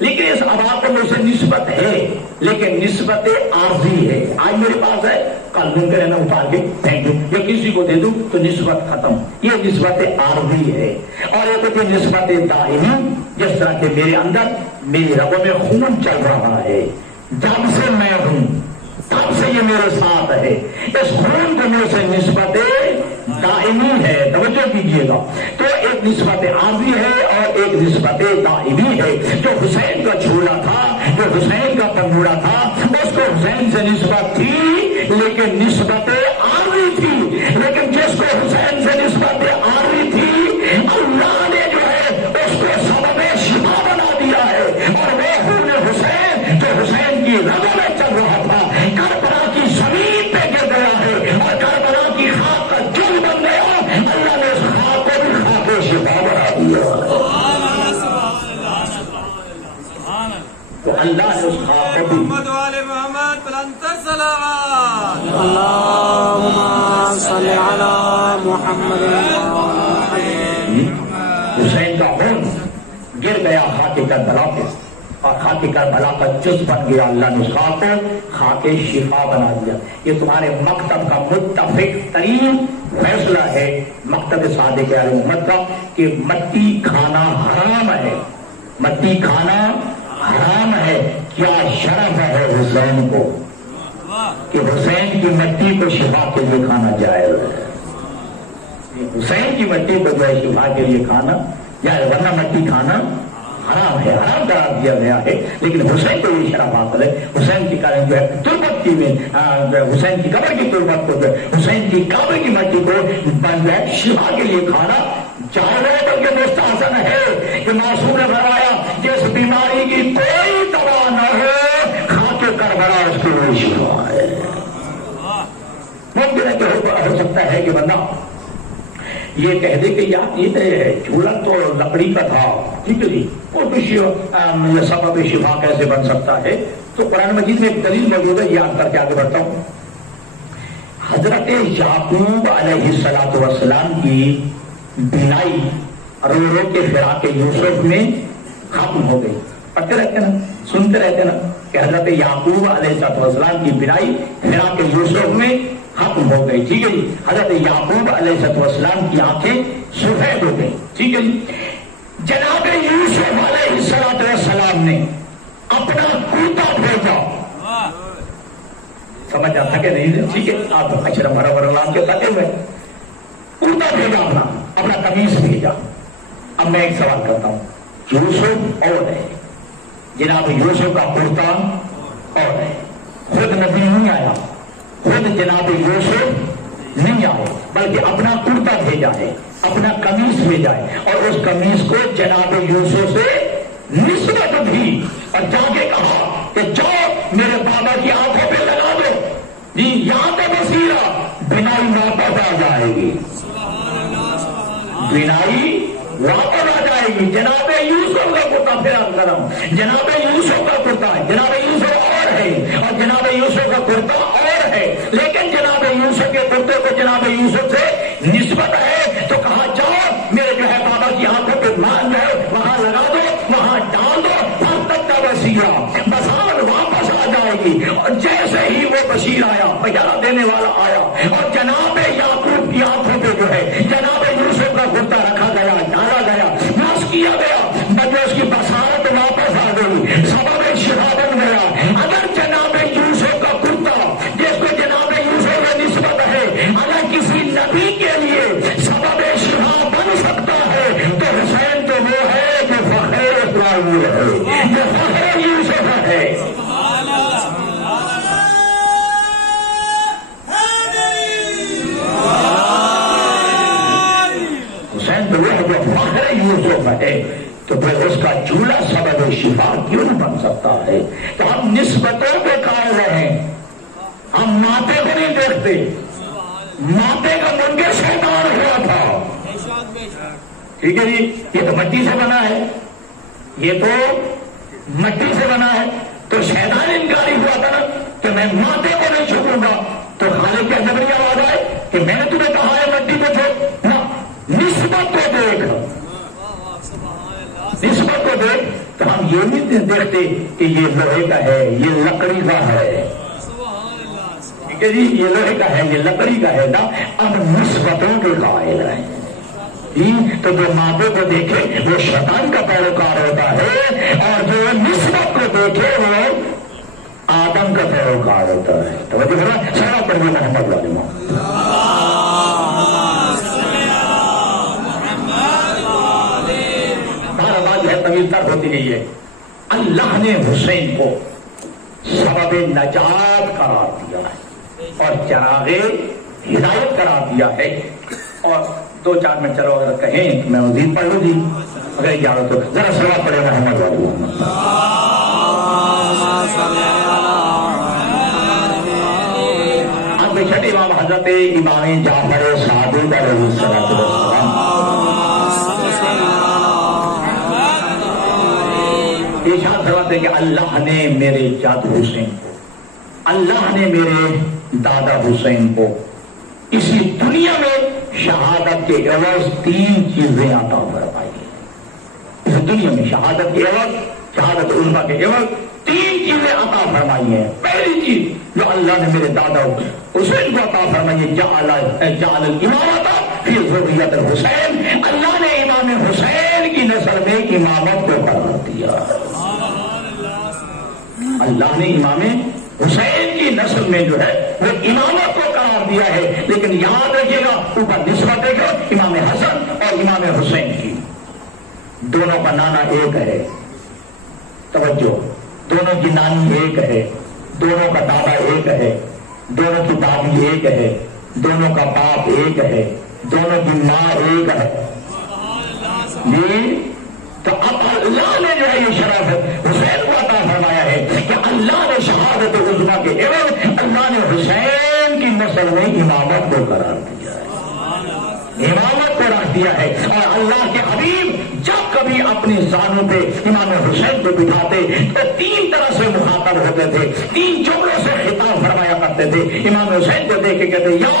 لیکن اس ابا کو مجھ سے نسبت ہے، لیکن نسبت عارضی ہے. آج میرے پاس ہے، کل ممکن ہے میں اتار کے پھینک دوں یا کسی کو دے دوں تو نسبت ختم. یہ نسبت عارضی ہے. اور ایک ہوتی ہے نسبت دائمی، جس طرح کہ میرے اندر میری رگوں میں خون چل رہا ہے، جب سے میں ہوں تب سے یہ میرے ساتھ ہے. اس خون کو میرے سے نسبت دائمی ہے. توجہ کیجیے گا. تو ایک نسبت عارضی ہے اور ایک نسبت دائمی ہے. جو حسین کا جھولا تھا، جو حسین کا پنگوڑا تھا، اس کو حسین سے نسبت تھی لیکن نسبت عارضی تھی. لیکن جس کو حسین سے نسبت عارضی تھی، اللہ نے جو ہے اس کو سبب شفا بنا دیا ہے. اور وہ خون حسین جو حسین کی رگوں میں چل رہا تھا، کربلا کی زمین پہ گر گیا ہے اور کربلا کی خاک کا جل بن گیا. اللہ نے اس خاک کو بھی خاک شفا بنا دیا. تو اللہ نے اس خاک کو بھی محمد والے محمد بلندر صلوات. اللهم صل على محمد. حسین کا خون گر گیا خاک کربلا پہ اور خاک کربلا کا جز بن گیا. اللہ نے اس خاک کو خاک شفا بنا دیا. یہ تمہارے مکتب کا متفق ترین فیصلہ ہے، مکتب صادق اہل امت کا، کہ مٹی کھانا حرام ہے. مٹی کھانا حرام ہے. کیا شرف ہے حسین کو کہ حسین کی مٹی کو شفا کے لیے کھانا جائز ہے. حسین کی مٹی کو جو ہے شفا کے لیے کھانا جائز، ورنہ مٹی کھانا حرام ہے، حرام قرار دیا گیا ہے. لیکن حسین کو یہ شرف حاصل ہے. حسین کی کارن جو ہے تربت کی میں حسین کی قبر کی تربت کو جو ہے حسین کی قبر کی مٹی کو بن جائے شفا کے لیے کھانا چاہے بلکہ کہ معصوم نے فرمایا جس بیماری کی کوئی دوا نہ ہو کھا کے کربلا اس کی وہی شفا ہے. ممکن ہے کہ ہو سکتا ہے کہ بندہ یہ کہہ دے کہ یار یہ جھولا تو لکڑی کا تھا، ٹھیک ہے جی، وہ سبب شفا کیسے بن سکتا ہے؟ تو قرآن مجید میں ایک دلیل موجود ہے، یاد کر کے آگے بڑھتا ہوں. حضرت یعقوب علیہ السلام کی بینائی رو رو کے فراق یوسف میں ختم ہو گئی. پڑھتے رہتے نا، سنتے رہتے نا کہ حضرت یعقوب علیہ السلام کی بینائی فراق یوسف میں ختم ہو گئی. ٹھیک ہے جی، حضرت یعقوب علیہ السلام کی آنکھیں سفید ہو گئی. ٹھیک ہے جی، جناب یوسف علیہ السلام نے اپنا کوتا بھیجا. سمجھ آتا کہ نہیں؟ ٹھیک ہے، آپ اشرم مرام کے پتے ہوئے کوتا بھیجا، اپنا قمیص بھیجا. اب میں ایک سوال کرتا ہوں، یوسف اور ہے، جناب یوسف کا کرتا اور ہے، خود نبی نہیں آیا، خود جناب یوسف نہیں آئے، بلکہ اپنا کرتا بھیجا ہے، اپنا قمیص بھیجا ہے، اور اس قمیص کو جناب یوسف سے نسبت بھی، اور جا کے کہا کہ جاؤ میرے بابا کی آنکھوں پہ لگا دو جی، یہاں پہ بصیرہ، بینائی واپس آ جائے گی، بینائی واپس آ جائے گی. جناب یوسف کا کرتا، پھر آپ کرم، جناب یوسف کا کرتا ہے، جناب یوسف اور ہے، اور جناب یوسف کا کرتا اور ہے، لیکن جناب یوسف کے کرتے کو جناب یوسف سے نسبت ہے. تو کہا جاؤ میرے جو ہے بابا کی آنکھوں پہ مان جو ہے وہاں لگا دو، وہاں ڈال دو، تب تک کا وسیلہ بسان واپس آ جائے گی. اور جیسے ہی وہ بشیر آیا، بشارہ دینے والا آیا، اور جناب یعقوب کی آنکھوں پہ جو ہے جناب یوسف کا کرتا رکھا گیا، ڈالا گیا، ناش کیا گیا، بلکہ اس کی بسارت واپس آ گئی، سبب شفا بن گیا. اگر جناب یوسف کا کرتا جس کو جناب یوسف میں نسبت ہے اگر کسی نبی کے لیے سبب شفا بن سکتا ہے تو حسین تو وہ ہے جو فخر اسرائیل ہے، جو فخر یوسف ہے. حسین تو وہ ہے جو فخر یوسف ہے. تو پھر اس کا جھولا سبب شفا کیوں نہیں بن سکتا ہے؟ تو ہم نسبتوں پہ قائل رہیں، ہم ماتے کو نہیں دیکھتے. ماتے کا منکر شیطان ہوا تھا، ٹھیک ہے جی، یہ تو مٹی سے بنا ہے، یہ تو مٹی سے بنا ہے. تو شیطان انکاری ہوا تھا نا کہ میں ماتے کو نہیں چھوڑوں گا. تو خالق کے جبری آواز آئے کہ میں نے تمہیں کہا ہے مٹی کو چھوڑ نہ، نسبت کو دیکھ، نسبت کو دیکھ. تو ہم یہ نہیں دیکھتے کہ یہ لوہے کا ہے، یہ لکڑی کا ہے، ٹھیک ہے جی، یہ لوہے کا ہے، یہ لکڑی کا ہے نا. اب نسبتوں کے قائل ہیں. تو جو مادے کو دیکھے وہ شیطان کا پیروکار ہوتا ہے، اور جو نسبت کو دیکھے وہ آدم کا پیروکار ہوتا ہے. توجہ کرنا، سارا پڑھیے محمد والے طویل تر ہوتی گئی ہے. اللہ نے حسین کو سبب نجات قرار دیا ہے اور چراغ ہدایت قرار دیا ہے. اور دو چار میں چلو اگر کہیں میں مزید پڑھ لوں جی، اگر اجازت تو ذرا سوال پڑے محمد والے. اب بے شک امام حضرت امام جعفر صادق علیہ السلام ارشاد فرماتے کہ اللہ نے میرے جد حسین کو، اللہ نے میرے دادا حسین کو اسی دنیا میں شہادت کے عوض 3 چیزیں عطا فرمائی. اس دنیا میں شہادت کے عوض، شہادت علماء کے عوض 3 چیزیں عطا فرمائی ہیں. پہلی چیز جو اللہ نے میرے دادا حسین کو عطا فرمائی ہے، جعل الامامۃ فی ذریۃ الحسین، اللہ نے امام حسین کی نسل میں امامت کو قرار دیا. اللہ نے امام حسین کی نسل میں جو ہے وہ امامت کو قرار دیا ہے. لیکن یاد رکھیے گا اوپر نسبت دیکھو امام حسن اور امام حسین کی، دونوں کا نانا ایک ہے. توجہ، دونوں کی نانی ایک ہے، دونوں کا دادا ایک ہے، دونوں کی دادی ایک ہے، دونوں کا باپ ایک ہے، دونوں کی ماں ایک ہے. تو یہ شرف حسین کو عطا فرمایا ہے کہ اللہ نے شہادت عظمیٰ کے عوض اللہ نے حسین کی نسل میں امامت کو قرار دیا ہے، امامت کو رکھ دیا ہے۔ اور اللہ کے حبیب جب کبھی اپنی زانوں پہ امام حسین کو بٹھاتے تو تین طرح سے مخاطب ہوتے تھے، تین جملوں سے خطاب فرمایا کرتے تھے۔ امام حسین کو دیکھ کے کہتے یا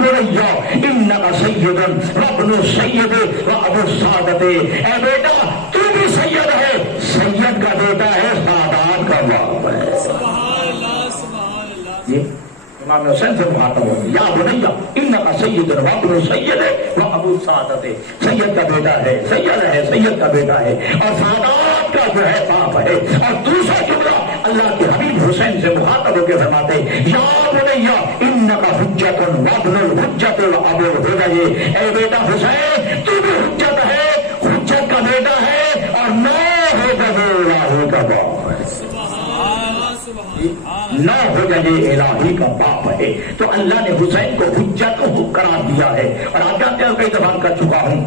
بنیا انک سید وابن سید وابو السادۃ، اے بیٹا تو بھی سید ہے، سید کا بیٹا ہے، سادات کا باپ ہے۔ یہ امام حسین سے مخاطب ہو یا بنیا انک سید وابن سید وابو السادۃ، سید کا بیٹا ہے، سید کا بیٹا ہے اور سادات کا جو ہے باپ ہے۔ اور دوسرا جملہ اللہ کے حبیب حسین سے مخاطب ہو کے فرماتے یا بنیا انک حجت وابن الحجت وابو الحجج، اے بیٹا حسین تو بھی حجت ہے، حجت کا بیٹا ہے اور نو حجج الہی کا باپ ہے، نو حجج الہی کا باپ ہے۔ تو اللہ نے حسین کو حجت قرار دیا ہے۔ اور آپ جانتے ہیں کئی دفعہ کر چکا ہوں،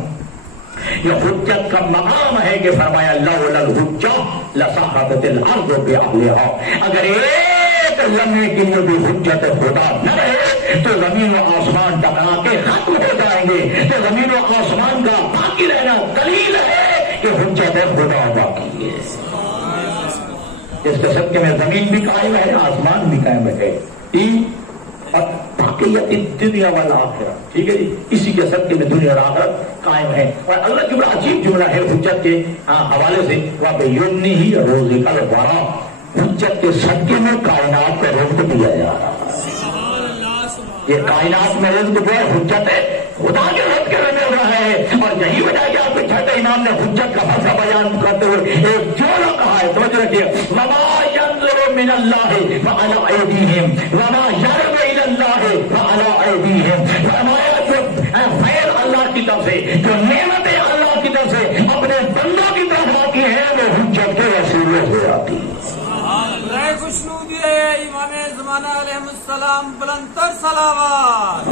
یہ حجت کا مقام ہے کہ فرمایا لولا الحجہ لصاحبت الارض باہلہا، اگر ایک لمحے کے لیے بھی حجت خدا نہ رہے تو زمین و آسمان ٹکرا کے ختم ہو جائیں گے۔ تو زمین و آسمان کا باقی رہنا دلیل ہے کہ حجت خدا باقی ہے، جس کے صدقے میں زمین بھی قائم ہے، آسمان بھی قائم ہے، اور باقیت دنیا والآخرہ، ٹھیک ہے جی، اسی کے صدقے میں دنیا اور آخرت قائم ہے۔ اور اللہ کی بڑا عجیب جملہ ہے حجت کے حوالے سے، وَبِيُمْنِهِ رُزِقَ الْوَرَىٰ، حجت کے صدقے میں کائنات کا رزق دیا جا رہا ہے۔ یہ کائنات میں رزق جو ہے حجت ہے، خدا کے رزق کے مل رہا ہے۔ اور یہی وجہ ہے کہ آپ کے چھٹے امام نے حجت کا فلسفہ بیان کرتے ہوئے ایک جملہ کہا ہے، توجہ رکھیے، وَمَا يَنظُرُ مِنَ اللَّهِ وَعَلَىٰ أَيْدِيهِمْ وَمَا يَرْجُو إِلَى اللَّهِ وَعَلَىٰ أَيْدِيهِمْ، فرمایا جو خیر اللہ کی طرف سے، جو نعمتیں اللہ کی طرف سے اپنے بندوں کی طرف آتی ہیں وہ حجت کے وسیلے سے آتی ہیں۔ خوشنود امام زمانہ علیہ السلام بلند تر صلوات۔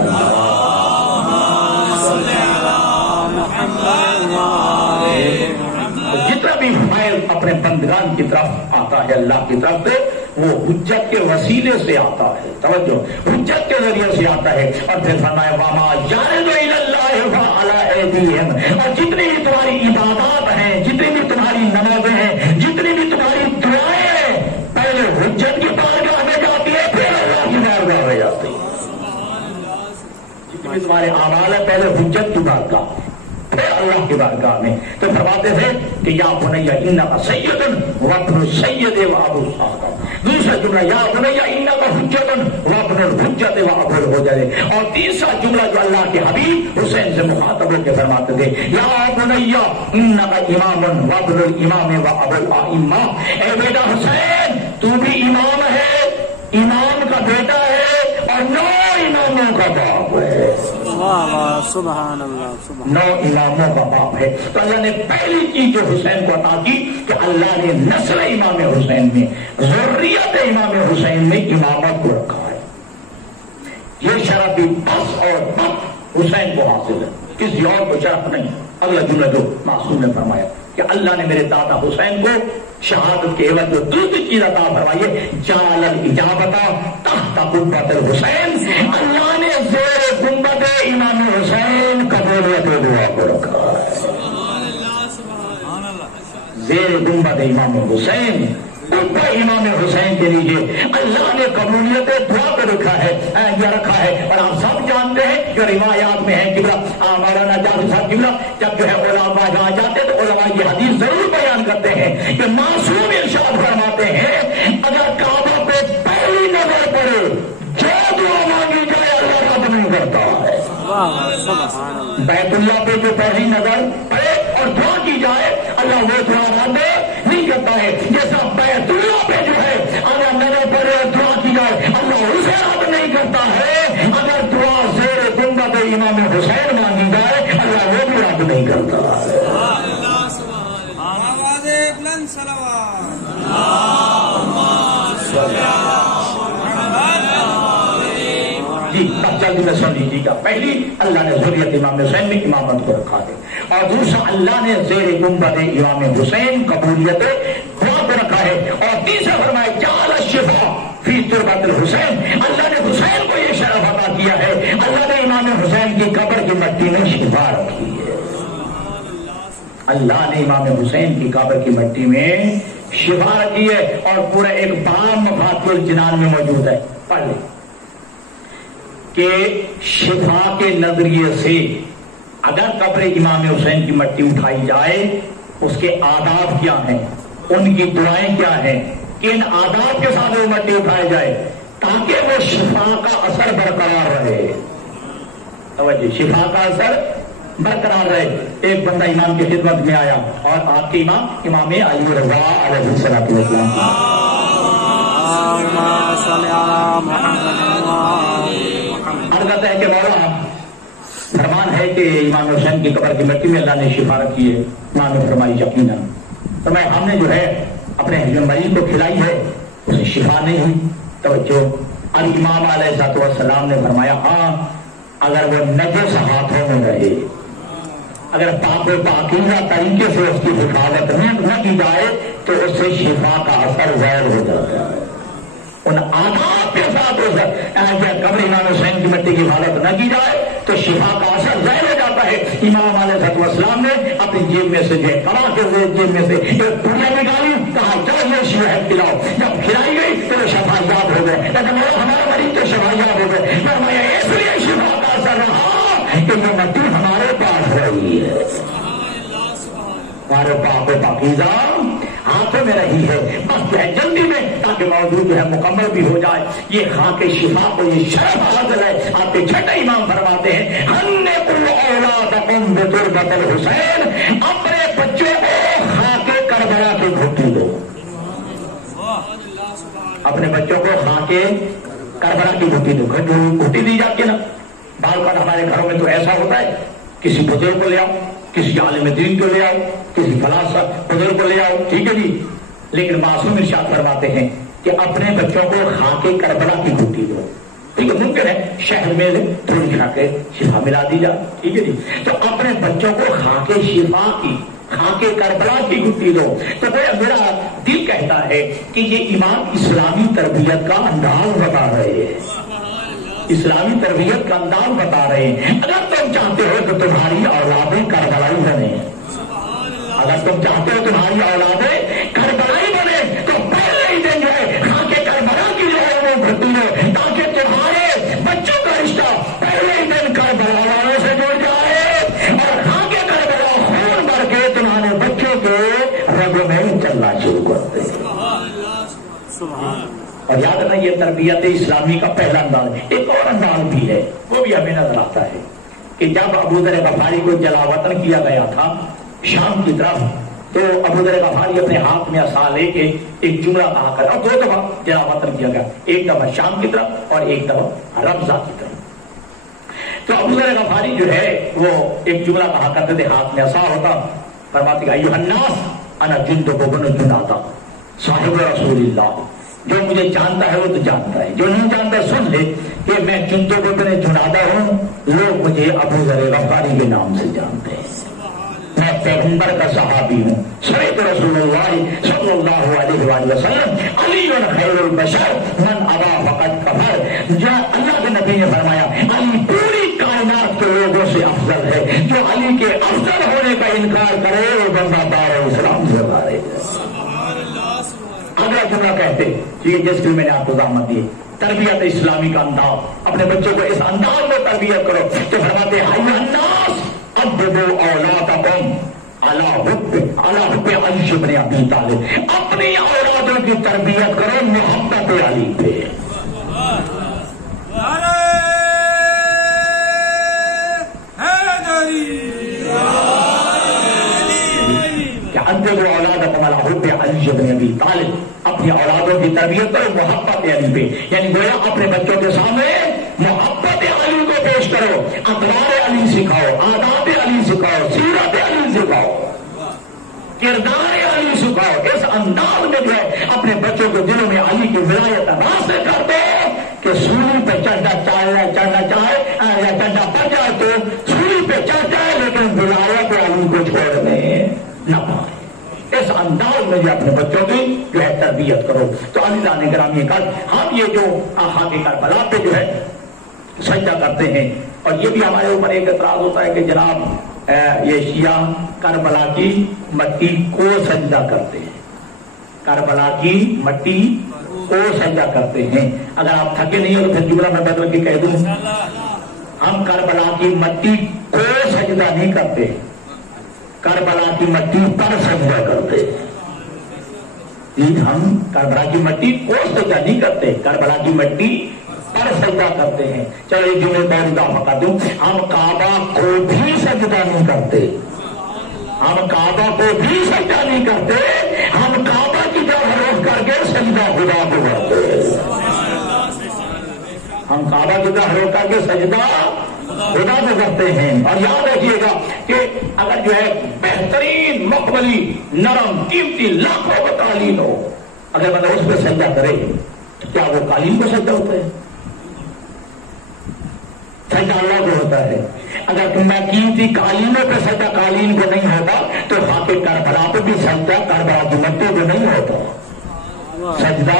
جتنا بھی فیض اپنے بندگان کی طرف آتا ہے اللہ کی طرف سے وہ حجت کے وسیلے سے آتا ہے، توجہ، حجت کے ذریعے سے آتا ہے۔ اور پھر فرمایا وَمَا يَرْجُ إِلَى اللَّهِ وَعَلَىٰ أَيْدِيهِمْ، اور جتنی بھی تمہاری عبادات ہیں، جتنی بھی تمہاری نمازیں ہیں، جتنی بھی تمہاری دعائیں ہیں، پہلے حجت کی بارگاہ میں جاتی ہے پھر اللہ کی بارگاہ میں جاتی ہے۔ جتنے بھی تمہارے اعمال ہیں پہلے حجت کی بارگاہ پھر اللہ کی بارگاہ میں۔ تو فرماتے تھے کہ یا بنیا انک سید وابن السید وابو السادۃ، دوسرا جملہ یا بنیا انک حجت وابن الحجت وابو الحجج، اور تیسرا جملہ جو اللہ کے حبیب حسین سے مخاطب ہو کے فرماتے تھے یا بنیا انک امام وابن الامام وابو الائمہ، اے بیٹا حسین تو بھی امام ہے، امام کا بیٹا ہے اور نو اماموں کا باپ ہے۔ سبحان اللہ، نو اماموں کا باپ ہے۔ تو اللہ نے پہلی چیز جو حسین کو عطا کی کہ اللہ نے نسل امام حسین میں، ذریت امام حسین میں امامت کو رکھا ہے۔ یہ شرف بھی بس اور بس حسین کو حاصل ہے، کسی اور کو شرف نہیں۔ اگلا جملہ جو معصوم نے فرمایا کہ اللہ نے میرے دادا حسین کو شہادت کے عوض جو دوسری چیز عطا فرمائیے جعل الاجابۃ تحت قبۃ الحسین، اللہ نے زیر گنبد امام حسین قبولیت دعا کو رکھا ہے۔ زیر گنبد امام حسین، قبہ امام حسین کے لیے اللہ نے قبولیت دعا کو رکھا ہے، یہ رکھا ہے۔ اور آپ سب جانتے ہیں جو روایات میں ہے قبلہ مولانا جعفر صاحب قبلہ جب جو ہے علماء جہاں جاتے تو علماء یہ حدیث ضرور بیان کرتے ہیں کہ معصوم ارشاد فرماتے ہیں اگر کعبہ پہ پہلی نظر پڑے جو دعا مانگی جائے اللہ رد نہیں کرتا ہے۔ بیت اللہ پہ جو پہلی نظر پڑے اور دعا کی جائے اللہ وہ دعا رد نہیں کرتا ہے۔ جیسا بیت اللہ پہ جو ہے اگر نظر پڑے اور دعا کی جائے اللہ اسے رد نہیں کرتا ہے، اگر دعا زیر گنبد امام حسین مانگی جائے اللہ وہ بھی رد نہیں کرتا ہے۔ جی اب جلدی میں سن لیجیے گا. پہلی اللہ نے ذریت امام حسین میں امامت کو رکھا ہے، اور دوسرا اللہ نے زیر گنبد امام حسین قبولیت دعا کو رکھا ہے، اور تیسرا فرمایا جعل الشفاء فی تربت الحسین، اللہ نے حسین کو یہ شرف عطا کیا ہے، اللہ نے امام حسین کی قبر کی مٹی میں شفا رکھی ہے. اللہ نے امام حسین کی قبر کی مٹی میں شفا رکھی ہے، اور پورا ایک باب مفاتیح الجنان میں موجود ہے، پڑھ لیں کہ شفا کے نظریے سے اگر قبر امام حسین کی مٹی اٹھائی جائے اس کے آداب کیا ہیں، ان کی دعائیں کیا ہیں، کن آداب کے ساتھ وہ مٹی اٹھائی جائے تاکہ وہ شفا کا اثر برقرار رہے. توجہ، شفا کا اثر برقرار رہے. ایک بندہ امام کی خدمت میں آیا اور آپ کے امام علی رضا علیہ السلام عرض ہے کہ مولا فرمان ہے کہ امام حسین کی قبر کی مٹی میں اللہ نے شفا رکھی ہے. امام نے فرمائی یقیناً. فرمایا ہم نے جو ہے اپنے مریض کو کھلائی ہے اسے شفا نہیں ہوئی. توجہ، اور امام علیہ السلام نے فرمایا ہاں اگر وہ نجس ہاتھوں میں رہے، اگر پاک و پاکیزہ طریقے سے اس کی حفاظت نہ کی جائے تو اس سے شفا کا اثر ظاہر ہو جاتا ہے. ان آداب کے ساتھ قبر امام حسین کی مٹی کی حفاظت نہ کی جائے تو شفا کا اثر ظاہر ہو جاتا ہے. امام علیہ السلام نے اپنی جیب میں سے جو کما کے جیب میں سے ایک پڑیا نکالی، کہا چلو یہ شہد پلاؤ. جب کھلائی گئی تو وہ شفا یاب ہو گئے، لیکن ہمارے مریض تو شفا یاب ہو گئے. فرمایا اس لیے شفا کا اثر رہا کہ یہ مٹی ہمارے پاس رہی ہے، ہمارے پاک و پاکیزہ ہاتھوں میں رہی ہے. بس جو ہے جلدی میں تاکہ موضوع جو ہے مکمل بھی ہو جائے. یہ خاک شفا کو یہ شرف حاصل ہے. آپ کے چھٹے امام فرماتے ہیں ہم نے اولادکم بتربت الحسین، اپنے بچوں کو خاک کربلا کی گھٹی دو. اپنے بچوں کو خاک کربلا کی گھٹی دو. گھٹی دی جاتی ہے نا، بال کا ہمارے گھروں میں تو ایسا ہوتا ہے، کسی بزرگ کو لے آؤ، کسی عالم دین کو لے آؤ، کسی فلاسفہ بزرگ کو لے آؤ، ٹھیک ہے جی. لیکن معصوم ارشاد فرماتے ہیں کہ اپنے بچوں کو خاک کربلا کی گھٹی دو. ٹھیک ہے، ممکن ہے شہر میں تھوڑی خاک شفا ملا دی جائے، ٹھیک ہے جی. تو اپنے بچوں کو خاک شفا کی، خاک کربلا کی گھٹی دو. تو میرا دل کہتا ہے کہ یہ امام اسلامی تربیت کا انداز بتا رہے ہیں، اسلامی تربیت کا انداز بتا رہے ہیں. اگر تم چاہتے ہو کہ تمہاری اولادیں کربلائی بنے، اگر تم چاہتے ہو تمہاری اولادیں کربلائی بنے تو پہلے ہی دن جو ہے خاک کربلا کی جو ہے وہ گھٹی دو تاکہ تمہارے بچوں کا رشتہ پہلے ہی دن کربلا والوں سے جڑ جائے اور خاک کربلا خون بھر کے تمہارے بچوں کے رگوں میں چلنا شروع کر دے. اور یاد رکھنا یہ تربیت اسلامی کا پہلا انداز ہے. ایک اور انداز بھی ہے، وہ بھی ہمیں نظر آتا ہے کہ جب ابو ذر غفاری کو جلا وطن کیا گیا تھا شام کی طرف، تو ابو ذر غفاری اپنے ہاتھ میں عصا لے کے ایک جملہ کہا کرا، اور 2 دفعہ جلا وطن کیا گیا، ایک دفعہ شام کی طرف اور ایک دفعہ رمضان کی طرف. تو ابو ذر غفاری جو ہے وہ ایک جملہ کہا کرتے تھے، ہاتھ میں عصا ہوتا، فرماتے کہ ایھا الناس انا جندب بن جنادہ صاحب رسول اللہ. جو مجھے جانتا ہے وہ تو جانتا ہے، جو نہیں جانتا سن لے کہ میں جندب بن جنادہ ہوں. لوگ مجھے ابو ذر غفاری کے نام سے جانتے ہیں، میں پیغمبر کا صحابی ہوں. سمعت رسول اللہ صلی اللہ علیہ وآلہ وسلم علی خیر البشر من ابا فقد کفر. جو اللہ کے نبی نے فرمایا علی پوری کائنات کے لوگوں سے افضل ہے، جو علی کے افضل ہونے کا انکار کرے وہ بندہ دار اسلام سے باہر ہے. اگلا جملہ کہتے یہ جس کی میں نے آپ کو دعوت دی تربیت اسلامی کا انداز، اپنے بچوں کو اس انداز میں تربیت کرو. تو فرماتے ہیں ایھا الناس ابدوا اولادکم علی حب علی بن ابی طالب، اپنی اولادوں کی تربیت کرو محبت علی پہ. ابدوا اولادکم علی حب علی بن ابی طالب، اپنی اولادوں کی تربیت کرو محبت علی پہ. یعنی گویا اپنے بچوں کے سامنے محبت علی کو پیش کرو، اقدار علی سکھاؤ، آداب علی سکھاؤ، سیرت علی سکھاؤ، کردار علی سکھاؤ. اس انداز میں جو ہے اپنے بچوں کو دلوں میں علی کی ولایت راسخ کر دو کہ سولی پہ چڑھنا چاہے یا چڑھنا پڑ جائے تو سولی پہ چڑھ جائے لیکن ولایت علی کو چھوڑنے نہ پائے. اس انداز میں جو اپنے بچوں کی جو ہے تربیت کرو. تو عزیزان گرامی کل ہم یہ جو خاک کربلا پہ جو ہے سجدہ کرتے ہیں اور یہ بھی ہمارے اوپر ایک اعتراض ہوتا ہے کہ جناب یہ شیعہ کربلا کی مٹی کو سجدہ کرتے ہیں, کربلا کی مٹی کو سجدہ کرتے ہیں. اگر آپ تھکے نہیں ہو تو پھر جملہ میں بدل کے کہہ دوں, ہم کربلا کی مٹی کو سجدہ نہیں کرتے, کربلا کی مٹی پر سجدہ کرتے. ہم کربلا کی مٹی کو سجدہ نہیں کرتے, کربلا کی مٹی پر سجدہ کرتے ہیں. چلو ایک جملے میں اضافہ کر دوں, ہم کعبہ کو بھی سجدہ نہیں کرتے, ہم کعبہ کو بھی سجدہ نہیں کرتے, ہم کعبہ کی طرف رخ کر کے سجدہ خدا کو کرتے ہیں. ہم کعبہ کی طرف رخ کر کے سجدہ خدا کو کرتے ہیں. اور یاد رکھیے گا کہ اگر جو ہے بہترین مقبلی نرم قیمتی لاکھوں کا قالین ہو, اگر بندہ اس پہ سجدہ کرے تو کیا وہ قالین کو سجدہ ہوتا ہے؟ سجدہ اللہ کو ہوتا ہے. اگر میں قیمتی قالینوں پہ سجدہ قالین کو نہیں ہوتا تو خاک کربلا پہ بھی سجدہ کربلا کی مٹی کو نہیں ہوتا, سجدہ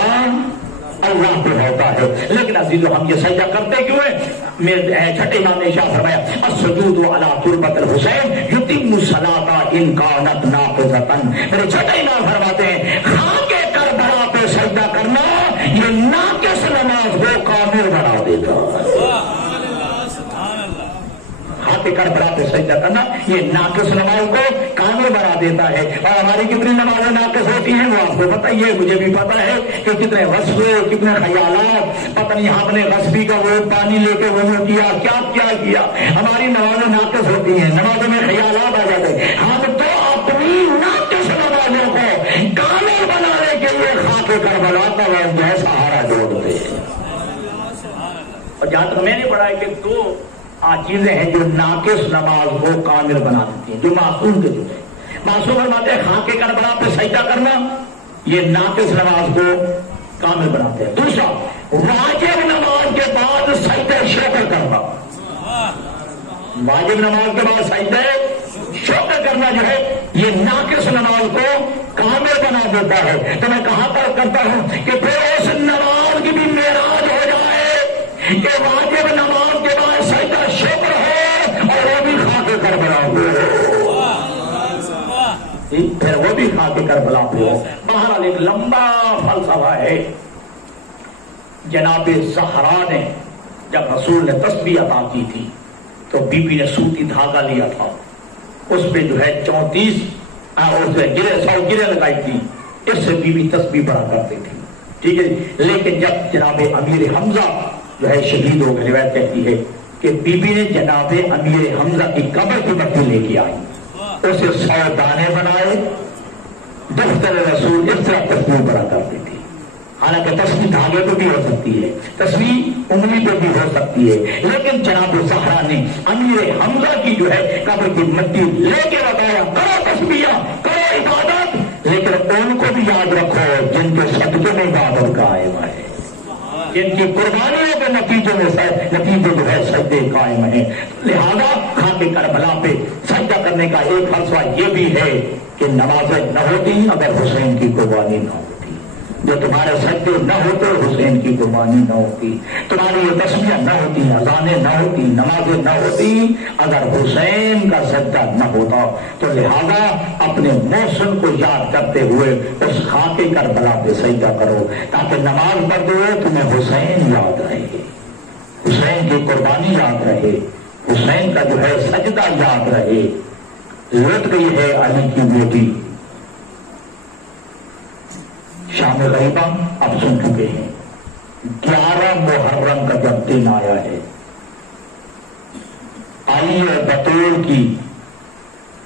اللہ پہ ہوتا ہے. لیکن عزیزو ہم یہ سجدہ کرتے کیوں ہیں؟ میرے چھٹے امام نے ارشاد فرمایا السجود علی تربۃ الحسین یتم الصلاۃ ان کانت ناقضۃ. میرے چھٹے امام فرماتے ہیں خاک کربلا پہ سجدہ کرنا یہ ناقص نماز کو کامل بنا دیتا ہے. کربلا پہ سجدہ کرنا یہ ناقص نماز کو کامل بنا دیتا ہے. اور ہماری کتنی نمازیں ناقص ہوتی ہیں وہ آپ کو پتہ ہی ہے, مجھے بھی پتہ ہے کہ کتنے غصبے کتنے خیالات, پتہ نہیں ہم نے غصبی کا وہ پانی لے کے وہ کیا. ہماری نمازیں ناقص ہوتی ہیں, نمازوں میں خیالات آ جاتے ہیں. ہم تو اپنی ناقص نمازوں کو کامل بنانے کے لیے خاک کربلا کا جو ہے سہارا جوڑتے ہیں. اور جہاں تک میں نے پڑھا ہے کہ دو چیزیں ہیں جو ناقص نماز کو کامل بنا دیتی ہیں, جو معصوم کے جو ہے. معصوم فرماتے ہیں خاک کربلا پہ سجدہ کرنا یہ ناقص نماز کو کامل بناتے ہیں. دوسرا واجب نماز کے بعد سجدہ شکر کرنا, واجب نماز کے بعد سجدہ شکر کرنا جو ہے یہ ناقص نماز کو کامل بنا دیتا ہے. تو میں کہاں پر کرتا ہوں کہ پھر اس نماز کی بھی معراج ہو جائے کہ واجب نماز کے بعد سجدہ شکر ہو اور وہ بھی خاک کربلا ہو, پھر وہ بھی خاک کربلا ہو. بہرحال ایک لمبا فلسفہ ہے. جناب زہرا نے جب رسول نے تسبیح عطا کی تھی تو بی بی نے سوتی دھاگا لیا تھا, اس پہ جو ہے 34 گرے لگائی تھی, اس سے بی بی تسبیح پڑھا کرتی تھی. ٹھیک ہے, لیکن جب جناب امیر حمزہ جو ہے شہید ہو گئے, روایت کہتی ہے کہ بی بی نے جناب امیر حمزہ کی قبر کی مٹی لے کے آئی, اسے 100 دانے بنائے, دفتر رسول اس طرح تسبیح پڑھا کرتی تھی. حالانکہ تسبیح دھاگے پہ بھی ہو سکتی ہے, تسبیح انگلی پہ بھی ہو سکتی ہے, لیکن جناب زہرا نے امیر حمزہ کی جو ہے قبر کی مٹی لے کے بتایا کرو تسبیح کرو عبادت, لیکن ان کو بھی یاد رکھو جن کے صدقے میں عبادت قائم ہے, جن کی قربانیوں کے نتیجے جو ہے سجدے قائم ہیں. لہذا خاک کربلا پہ سجدہ کرنے کا ایک فلسفہ یہ بھی ہے کہ نمازیں نہ ہوتی اگر حسین کی قربانی نہ ہوتی, جو تمہارے سجدے نہ ہوتے حسین کی قربانی نہ ہوتی, تمہاری یہ تسبیحیں نہ ہوتی, اذانیں نہ ہوتی, نمازیں نہ ہوتی اگر حسین کا سجدہ نہ ہوتا. تو لہذا اپنے محسن کو یاد کرتے ہوئے اس خاک کربلا پہ سجدہ کرو تاکہ نماز پڑھتے ہوئے تمہیں حسین یاد رہے, حسین کی قربانی یاد رہے, حسین کا جو ہے سجدہ یاد رہے. لٹ گئی ہے علی کی بیٹی شام غیبہ اب سن چکے ہیں. 11 محرم کا جب دن آیا ہے, علی اور بطول کی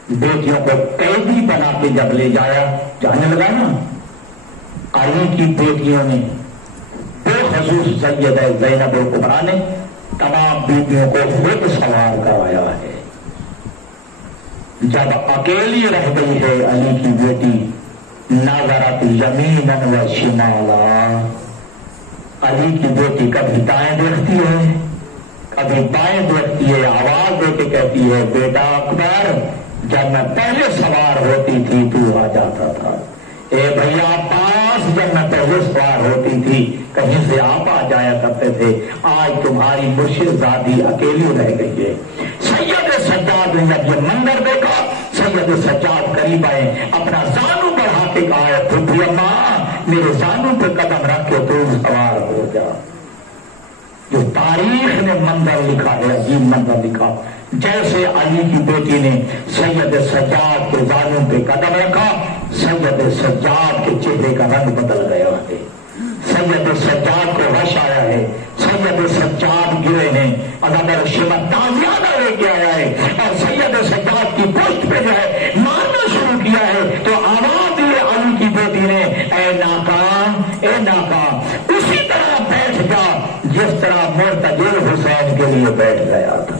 بیٹیوں کو قیدی بنا کے جب لے جانے لگا نا, علی کی بیٹیوں نے بخصوص سیدہ زینب الکبریٰ نے تمام بیٹیوں کو خود سوار کرایا ہے. جب اکیلی رہ گئی ہے علی کی بیٹی نظرت یمینا و شمالا, علی کی بیٹی کبھی دائیں دیکھتی ہے کبھی بائیں دیکھتی ہے, آواز دے کے کہتی ہے بیٹا اکبر جب میں پہلے سوار ہوتی تھی تو آ جاتا تھا, اے بھیا عباس جب میں پہلے سوار ہوتی تھی کہیں سے آپ آ جایا کرتے تھے, آج تمہاری مرشد زادی اکیلی رہ گئی ہے. سید سجاد نے جب یہ منظر دیکھا, سید سجاد قریب آئے, اپنا زانو بڑھا کے کہا پھپھی اماں میرے زانو پہ قدم رکھ کے تم سوار ہو جا. جو تاریخ نے منظر لکھا ہے, عجیب منظر لکھا, جیسے علی کی بیٹی نے سید سجاد کے زانوں پہ قدم رکھا, سید سجاد کے چہرے کا رنگ بدل گیا ہے, سید سجاد کو وش آیا ہے, سید سجاد گرے ہیں, اگر شمت تازیانہ لے کے آیا ہے اور سید سجاد کی پشت پہ جو ہے مارنا شروع کیا ہے تو آواز دی علی کی بیٹی نے اے ناکام اے ناکام, اسی طرح بیٹھ جا جس طرح مرتجل حسین کے لیے بیٹھ گیا تھا.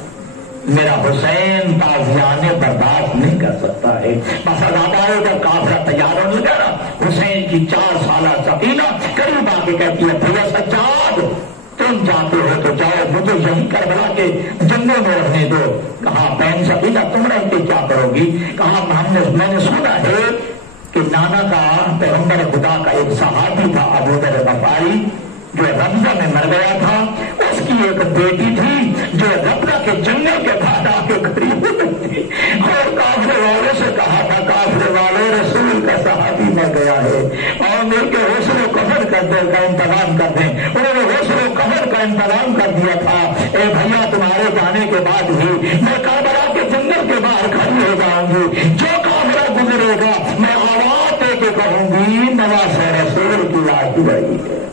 میرا حسین تازیانے برداشت نہیں کر سکتا ہے. بس اداروں کا کافرہ تیار ہونے لگا نا, حسین کی 4 سالہ سکینہ قریب آ کے کہتی ہے بھیا سجاد تم جاتے ہو تو جاؤ, مجھے یہیں کربلا کے جنگل میں رہنے دو. کہا بہن سکینہ تم رہ کے کیا کرو گی؟ کہا میں نے سنا ہے کہ نانا کا پیغمبر خدا کا ایک صحابی تھا ابو ذر غفاری جو رمضہ میں مر گیا تھا, اس کی ایک بیٹی تھی جو ربضہ کے جنگل کے بعد آ کے قریب تھی اور کافر والے سے کہا تھا کافر والے رسول کا صحابی مر گیا ہے اور مل کے غسل و کفن کا انتظام کر دیں. انہوں نے غسل و کفن کا انتظام کر دیا تھا. اے بھیا تمہارے جانے کے بعد بھی میں کربلا کے جنگل کے باہر کھڑی ہو جاؤں گی, جو کافر گزرے گا میں آواز دے کے کہوں گی نواسہ رسول کی لاش رہی ہے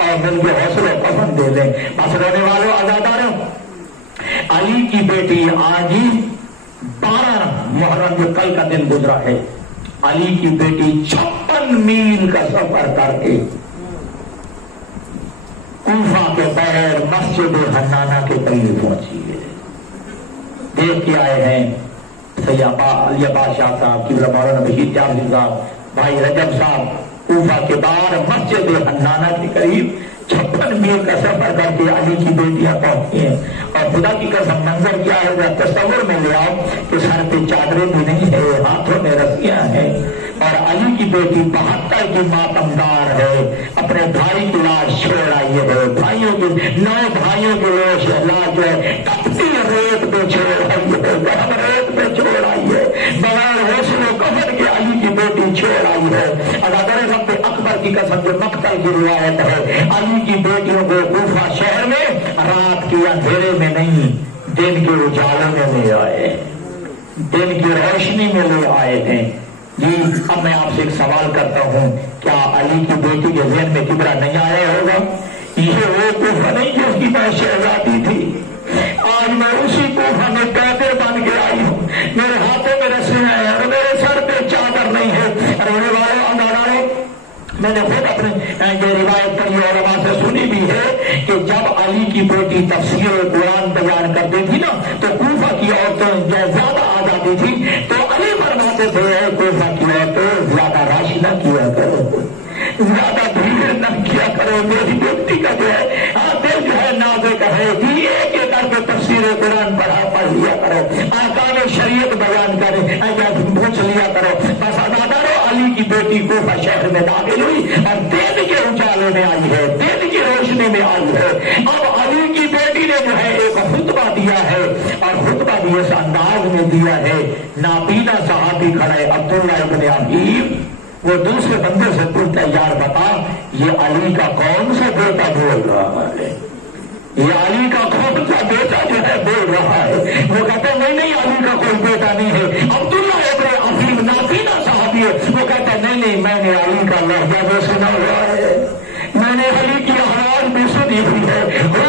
اور مل کے حوصلہ کفن دے دیں. بس رہنے والوں آزاداروں, علی کی بیٹی آج 12 محرم جو کل کا دن گزرا ہے, علی کی بیٹی 56 میل کا سفر کر کے کوفہ کے بغیر مسجد حنانہ کے قریب پہنچی ہے. دیکھ کے آئے ہیں سید علی عباس شاہ صاحب کی مولانا بشیر جعفری صاحب, بھائی رجب صاحب, کوفہ کے بعد مسجد حنانہ کے قریب 56 میل کا سفر کر کے علی کی بیٹیاں پہنچی ہیں. اور خدا کی قسم منظر کیا ہے وہ تصور میں لے آؤ کہ سر پہ چادریں بھی نہیں ہے, ہاتھوں میں رسیاں ہیں اور علی کی بیٹی 72 کی ماتمدار ہے, اپنے بھائی کی لاش چھوڑ آئی ہے, بھائیوں کی 9 بھائیوں کی لاش جو ہے تپتی ریت پہ چھوڑ آئی ہے, گرم ریت پہ چھوڑ آئی ہے, بغیر غسل و کفن کے علی کی بیٹی چھوڑ آئی ہے. ادارے رب اکبر کی قسم جو مقتل کی روایت ہے, علی کی بیٹیوں کو کوفہ شہر میں رات کے اندھیرے میں نہیں دن کے اجالے میں لے آئے, دن کی روشنی میں لے آئے تھے. جی اب میں آپ سے ایک سوال کرتا ہوں, کیا علی کی بیٹی کے ذہن میں کبرا نہیں آیا ہوگا؟ یہ وہ کوفہ نہیں جس کی میں شہزادی تھی, آج میں اسی کوفہ میں قیدی بن کے آئی ہوں, میرے ہاتھوں میں رسیاں ہیں اور میرے سر پہ چادر نہیں ہے. رونے والوں انداروں, میں نے خود اپنے یہ روایت کری علماء سے سنی بھی ہے کہ جب علی کی بیٹی تفسیر قرآن بیان کرتی تھی نا تو کوفہ کی عورتیں زیادہ آ جاتی تھی تو علی فرماتے تھے کوفہ کی عورتیں زیادہ رش نہ کیا کرو, زیادہ بھیڑ نہ کیا کرو, میری بیٹی کا جو ہے دل جو ہے نازک ہے, ایک ایک کر کے تفسیر قرآن پڑھ لیا کرو, احکام شریعت بیان کرے پوچھ لیا کرو. بس ادارو علی کی بیٹی کوفہ شہر میں داخل ہوئی اور دن کے اجالے میں آئی ہے, دن کی روشنی میں آئی ہے. اب علی کی بیٹی نے جو ہے ایک خطبہ دیا ہے اور خطبہ بھی اس انداز میں دیا ہے, نابینا صحابی کھڑا ہے عبداللہ ابن عبید, وہ دوسرے بندے سے پوچھتا ہے یار بتا یہ علی کا کون سا بیٹا بول رہا ہے, یہ علی کا کون سا بیٹا جو ہے بول رہا ہے؟ وہ کہتا ہے نہیں علی کا کوئی بیٹا نہیں ہے. عبداللہ ابن عبید نابینا صحابی ہے, وہ کہتا ہے نہیں میں نے علی کا لہجہ بھی سنا ہوا ہے, میں نے علی کی آواز بھی سنی ہوئی ہے, وہ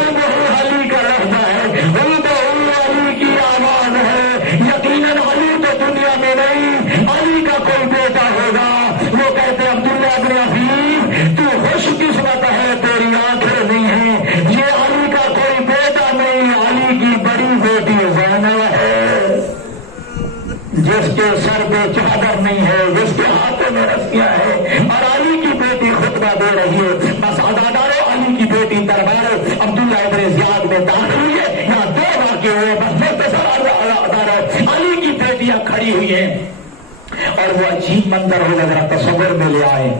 علی کا لہجہ ہے, وہ علی کی آواز ہے, یقیناً علی تو دنیا میں نہیں, علی کا کوئی بیٹا ہوگا. وہ کہتے عبداللہ ابن عبید تو خوش قسمت ہے, تیری آنکھیں نہیں ہیں, یہ علی کا کوئی بیٹا نہیں, علی کی بڑی بیٹی زینب ہے جس کے سر پہ چادر نہیں ہے, جس کے ہاتھوں میں رسیاں ہیں اور علی کی بیٹی خطبہ دے رہی ہے. بس اداروں ابن زیاد میں داخل ہوئی ہے، یہاں دو واقعے ہوئے، بس مختصر علی کی بیٹیاں کھڑی ہوئی ہیں اور وہ عجیب منظر ہو ذرا تصور میں لے آئے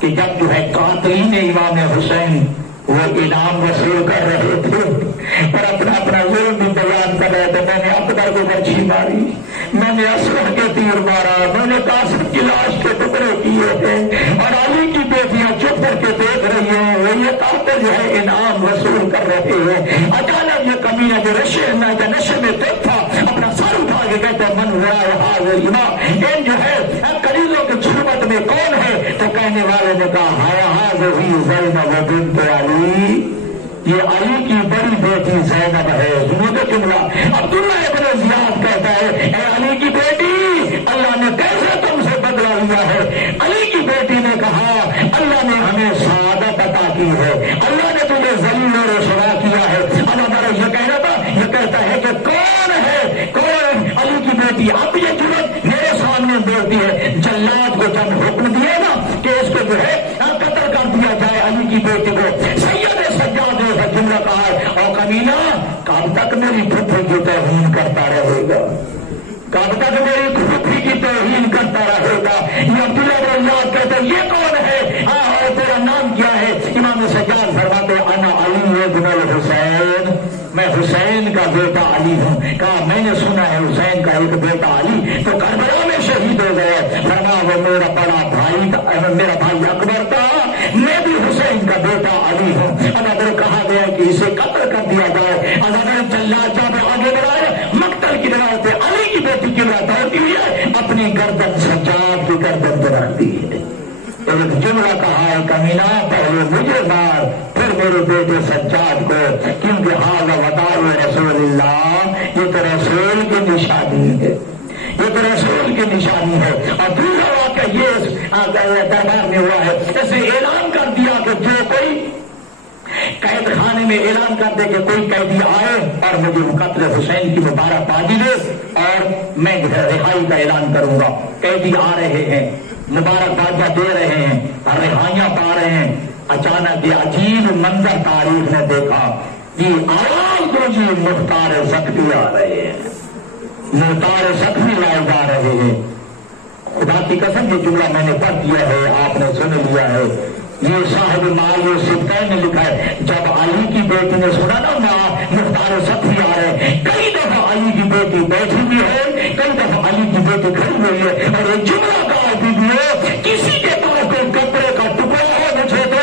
کہ جب جو ہے قاتلین امام حسین وہ انعام وصول کر رہے تھے اور اپنا اپنا ظلم بھی بیان کر رہے تھے، میں نے اکبر کو برچھی ماری، میں نے اصغر کے تیر مارا، میں نے قاسم کی لاش کے ٹکڑے کیے ہیں، اور علی کی بیٹیاں چپ کر کے دیکھ رہی ہیں، وہ یہ قاتل جو ہے انعام وصول کر رہے ہیں۔ اچانک یہ کمینہ جو نشے میں دیکھ تھا اپنا سر اٹھا کے کہتے من ہوا رہا وہ امام، ان جو ہے قلیلوں کی صحبت میں کون ہے؟ تو کہنے والے نے کہا ہاں وہی زینب بنت علی، یہ علی کی بڑی بیٹی زینب ہے۔ سنو تو جملہ، عبداللہ ابن زیاد کہتا ہے اے علی کی بیٹی، اللہ نے کیسے تم سے بدلہ لیا ہے؟ علی کی بیٹی نے کہا اللہ نے ہمیں سعادت عطا کی ہے، اللہ نے تمہیں ذلیل و رسوا کیا ہے۔ اللہ تعالیٰ یہ کہہ رہا تھا، یہ کہتا ہے کہ کون ہے، کون علی کی بیٹی؟ اب یہ جرات میرے سامنے بولتی ہے، جلاد کو جب حکم دیا نا کہ اس کو جو ہے قتل کر دیا جائے علی کی بیٹی کو، سید سجاد نے جملہ کہا ہے اور کمینہ کب تک میری پھپھی کی توہین کرتا رہے گا، کب تک میری پھپھی کی توہین کرتا رہے گا؟ یہ عبداللہ بن زیاد کہتے ہیں یہ کون ہے اور تیرا نام کیا ہے؟ امام سجاد فرماتے انا علی بن الحسین، میں حسین کا بیٹا علی ہوں۔ کہا میں نے سنا ہے حسین کا ایک بیٹا علی تو کربلا میں شہید ہو گئے، فرما وہ میرا بڑا بھائی تھا، میرا بھائی اکبر تھا، میں بھی حسین کا بیٹا علی ہوں۔ اگر کہا گیا کہ اسے قتل کر دیا جائے، اگر جلاد جب آگے بڑھائے مقتل کی طرح سے علی کی بیٹی کی طرح دوڑتی ہوئی ہے، اپنی گردن سجاد کی گردن پر رکھتی ہے۔ ایک جملہ کہا ہے کمینہ پہلے مجھے مار پھر میرے بیٹے سجاد کو، کیونکہ حاضر وداع رسول اللہ، یہ تو رسول کی نشانی ہے، یہ تو رسول کی نشانی ہے۔ اور دوسرا واقعہ یہ دربار میں ہوا ہے، اسے اعلان کر دیا کہ جو کوئی قید خانے میں اعلان کر دے کہ کوئی قیدی آئے اور مجھے قتل حسین کی مبارکبادی دے اور میں رہائی کا اعلان کروں گا۔ قیدی آ رہے ہیں، مبارکبادیاں دے رہے ہیں اور رہائیاں پا رہے ہیں۔ اچانک یہ عجیب منظر تاریخ نے دیکھا، یہ آواز دو جی مختار زخمی آ رہے ہیں، مختار زخمی لائے جا رہے ہیں۔ خدا کی قسم یہ جملہ میں نے پڑھ دیا ہے، آپ نے سن لیا ہے۔ یہ صاحب مال سبتین نے لکھا ہے جب علی کی بیٹی نے سنا نا ماں مختار زخمی آ رہے ہیں، کئی دفعہ علی کی بیٹی بیٹھی بھی ہے، کئی دفعہ علی کی بیٹی کھڑی ہوئی ہے، اور یہ جملہ کہا بھی کسی کے پاس کوئی کپڑے کا ٹکڑا ہو مجھے تو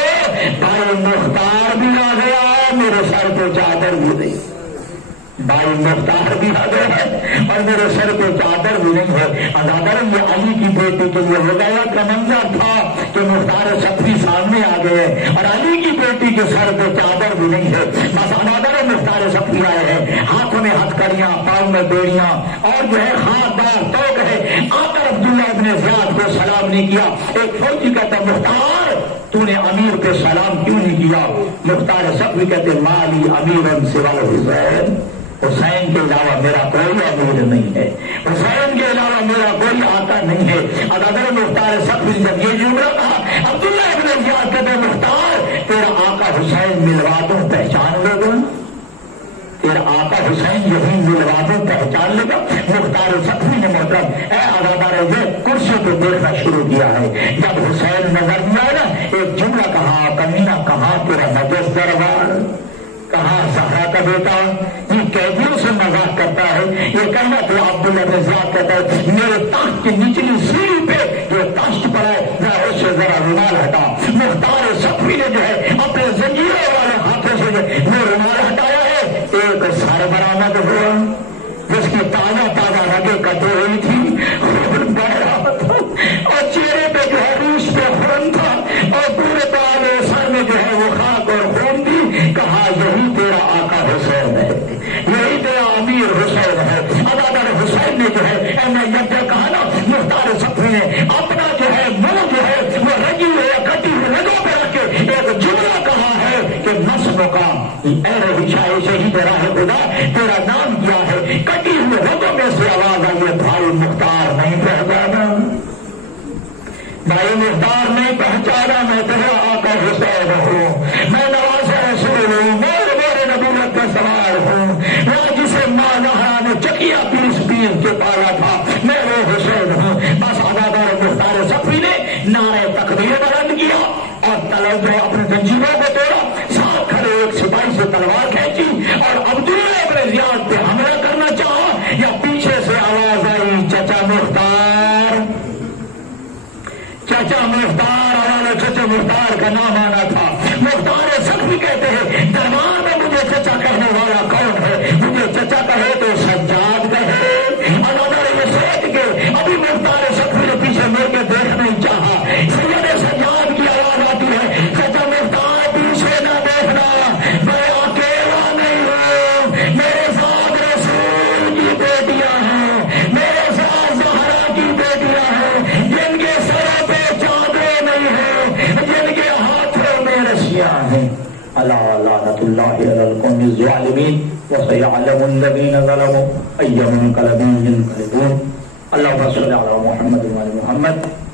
بھائی مختار بھی آ گیا، میرے سر پہ چادر بھی نہیں، بھائی مختار بھی آ گیا ہے اور میرے سر پہ چادر بھی نہیں ہے۔ ادادر یہ علی کی بیٹی کے لیے ہدایت کا منظر تھا کہ مختار زخمی سامنے آ گئے اور علی کی بیٹی کے سر پہ چادر بھی نہیں ہے، بس ادادر مختار زخمی آئے ہیں، ہاتھوں میں ہتھکڑیاں، پاؤں میں بیڑیاں اور جو ہے خاردار توق ہے۔ آ کر عبداللہ ابن زیاد کو سلام نہیں کیا۔ ایک فوجی کہتا مختار تو نے امیر پہ سلام کیوں نہیں کیا؟ مختار زخمی کہتے مالی امیر سوا حسین، حسین کے علاوہ میرا کوئی امیر نہیں ہے، حسین کے علاوہ میرا کوئی آقا نہیں ہے۔ اگر مختار زخمی جب یہ جملہ کہا عبداللہ ابن زیاد کہتے مختار تیرا آقا حسین ملوا دوں پہچان لے گا، تیرا آقا حسین یہی ملوا دوں پہچان لے گا۔ مختار زخمی نے محترم اے ادادار کرسی پہ دیکھنا شروع کیا ہے، جب حسین نظر دیا نا ایک جملہ کہا کمینہ کہاں تیرا نجس دربار، کہاں زہرا کا بیٹا، یہ قیدیوں سے مذاق کرتا ہے۔ یہ کہنا تو عبداللہ بن زیاد کہتا ہے میرے تخت کی نچلی سیڑھی پہ جو تخت پڑا ہے ذرا اس سے ذرا رومال ہٹا۔ مختار زخمی نے جو ہے اپنے زنجیروں والے ہاتھوں سے وہ رومال ہٹایا ہے، ایک سر برآمد ہوا جس کی تازہ تازہ رگیں کٹی ہوئی تھی، خون بہ رہا تھا اور چہرے پہ جو ہے ریش پہ خون تھا اور پورے تازے سر میں جو ہے وہ خاک اور خون تھی۔ کہا یہی تیرا آقا حسین ہے، یہی تیرا امیر حسین ہے۔ ادادار حسین نے جو ہے میں جب کہا نا مختار زخمی نے اپنا جو ہے منہ جو ہے وہ رگی ہوئے کٹی ہوئی رگوں پہ رکھ کے ایک جملہ کہا ہے کہ نسل کا اے شہید راہ خدا تیرا نام کیا ہے؟ کٹی ہوئے رگوں میں سے آواز آئی ہے بھائی مختار نہیں پہچانا، بھائی مختار نہیں پہچانا، میں تیرا آقا حسین ہوں، میں نواز رسول ہوں، میرے نبی چیز جو پایا تھا میں وہ حسین ہوں. بس عزادار مختار صفوی نے نعرہ تکبیر بلند کیا اور تلوار اپنے زنجیروں کو توڑا. ساتھ کھڑے ایک سپاہی سے تلوار کھینچی اور عبداللہ ابن زیاد پہ حملہ کرنا چاہا. یا پیچھے سے آواز آئی چچا مختار. چچا مختار والا چچا مختار کا نام آنا تھا. مختار صفوی کہتے ہیں دربار میں مجھے چچا کہنے والا کون ہے؟ مجھے چچا کہے تو سجاد کہے. عزادار یہ سوچ کے ابھی مختار صفوی نے پیچھے مڑ کے دیکھ نہیں چاہا. سید سجاد کی آواز آتی ہے چچا مختار پیچھے نہ دیکھنا، میں اکیلا نہیں ہوں، میرے ساتھ رسول کی بیٹیاں ہیں، میرے ساتھ زہرا کی بیٹیاں ہیں جن کے سروں پہ چادریں نہیں ہیں، جن کے ہاتھوں میں رسیاں ہیں. الا لعنت اللہ علی القوم الظالمین وسيعلم الذين ظلموا أي منقلب ينقلبون. اللهم صل على محمد وعلى محمد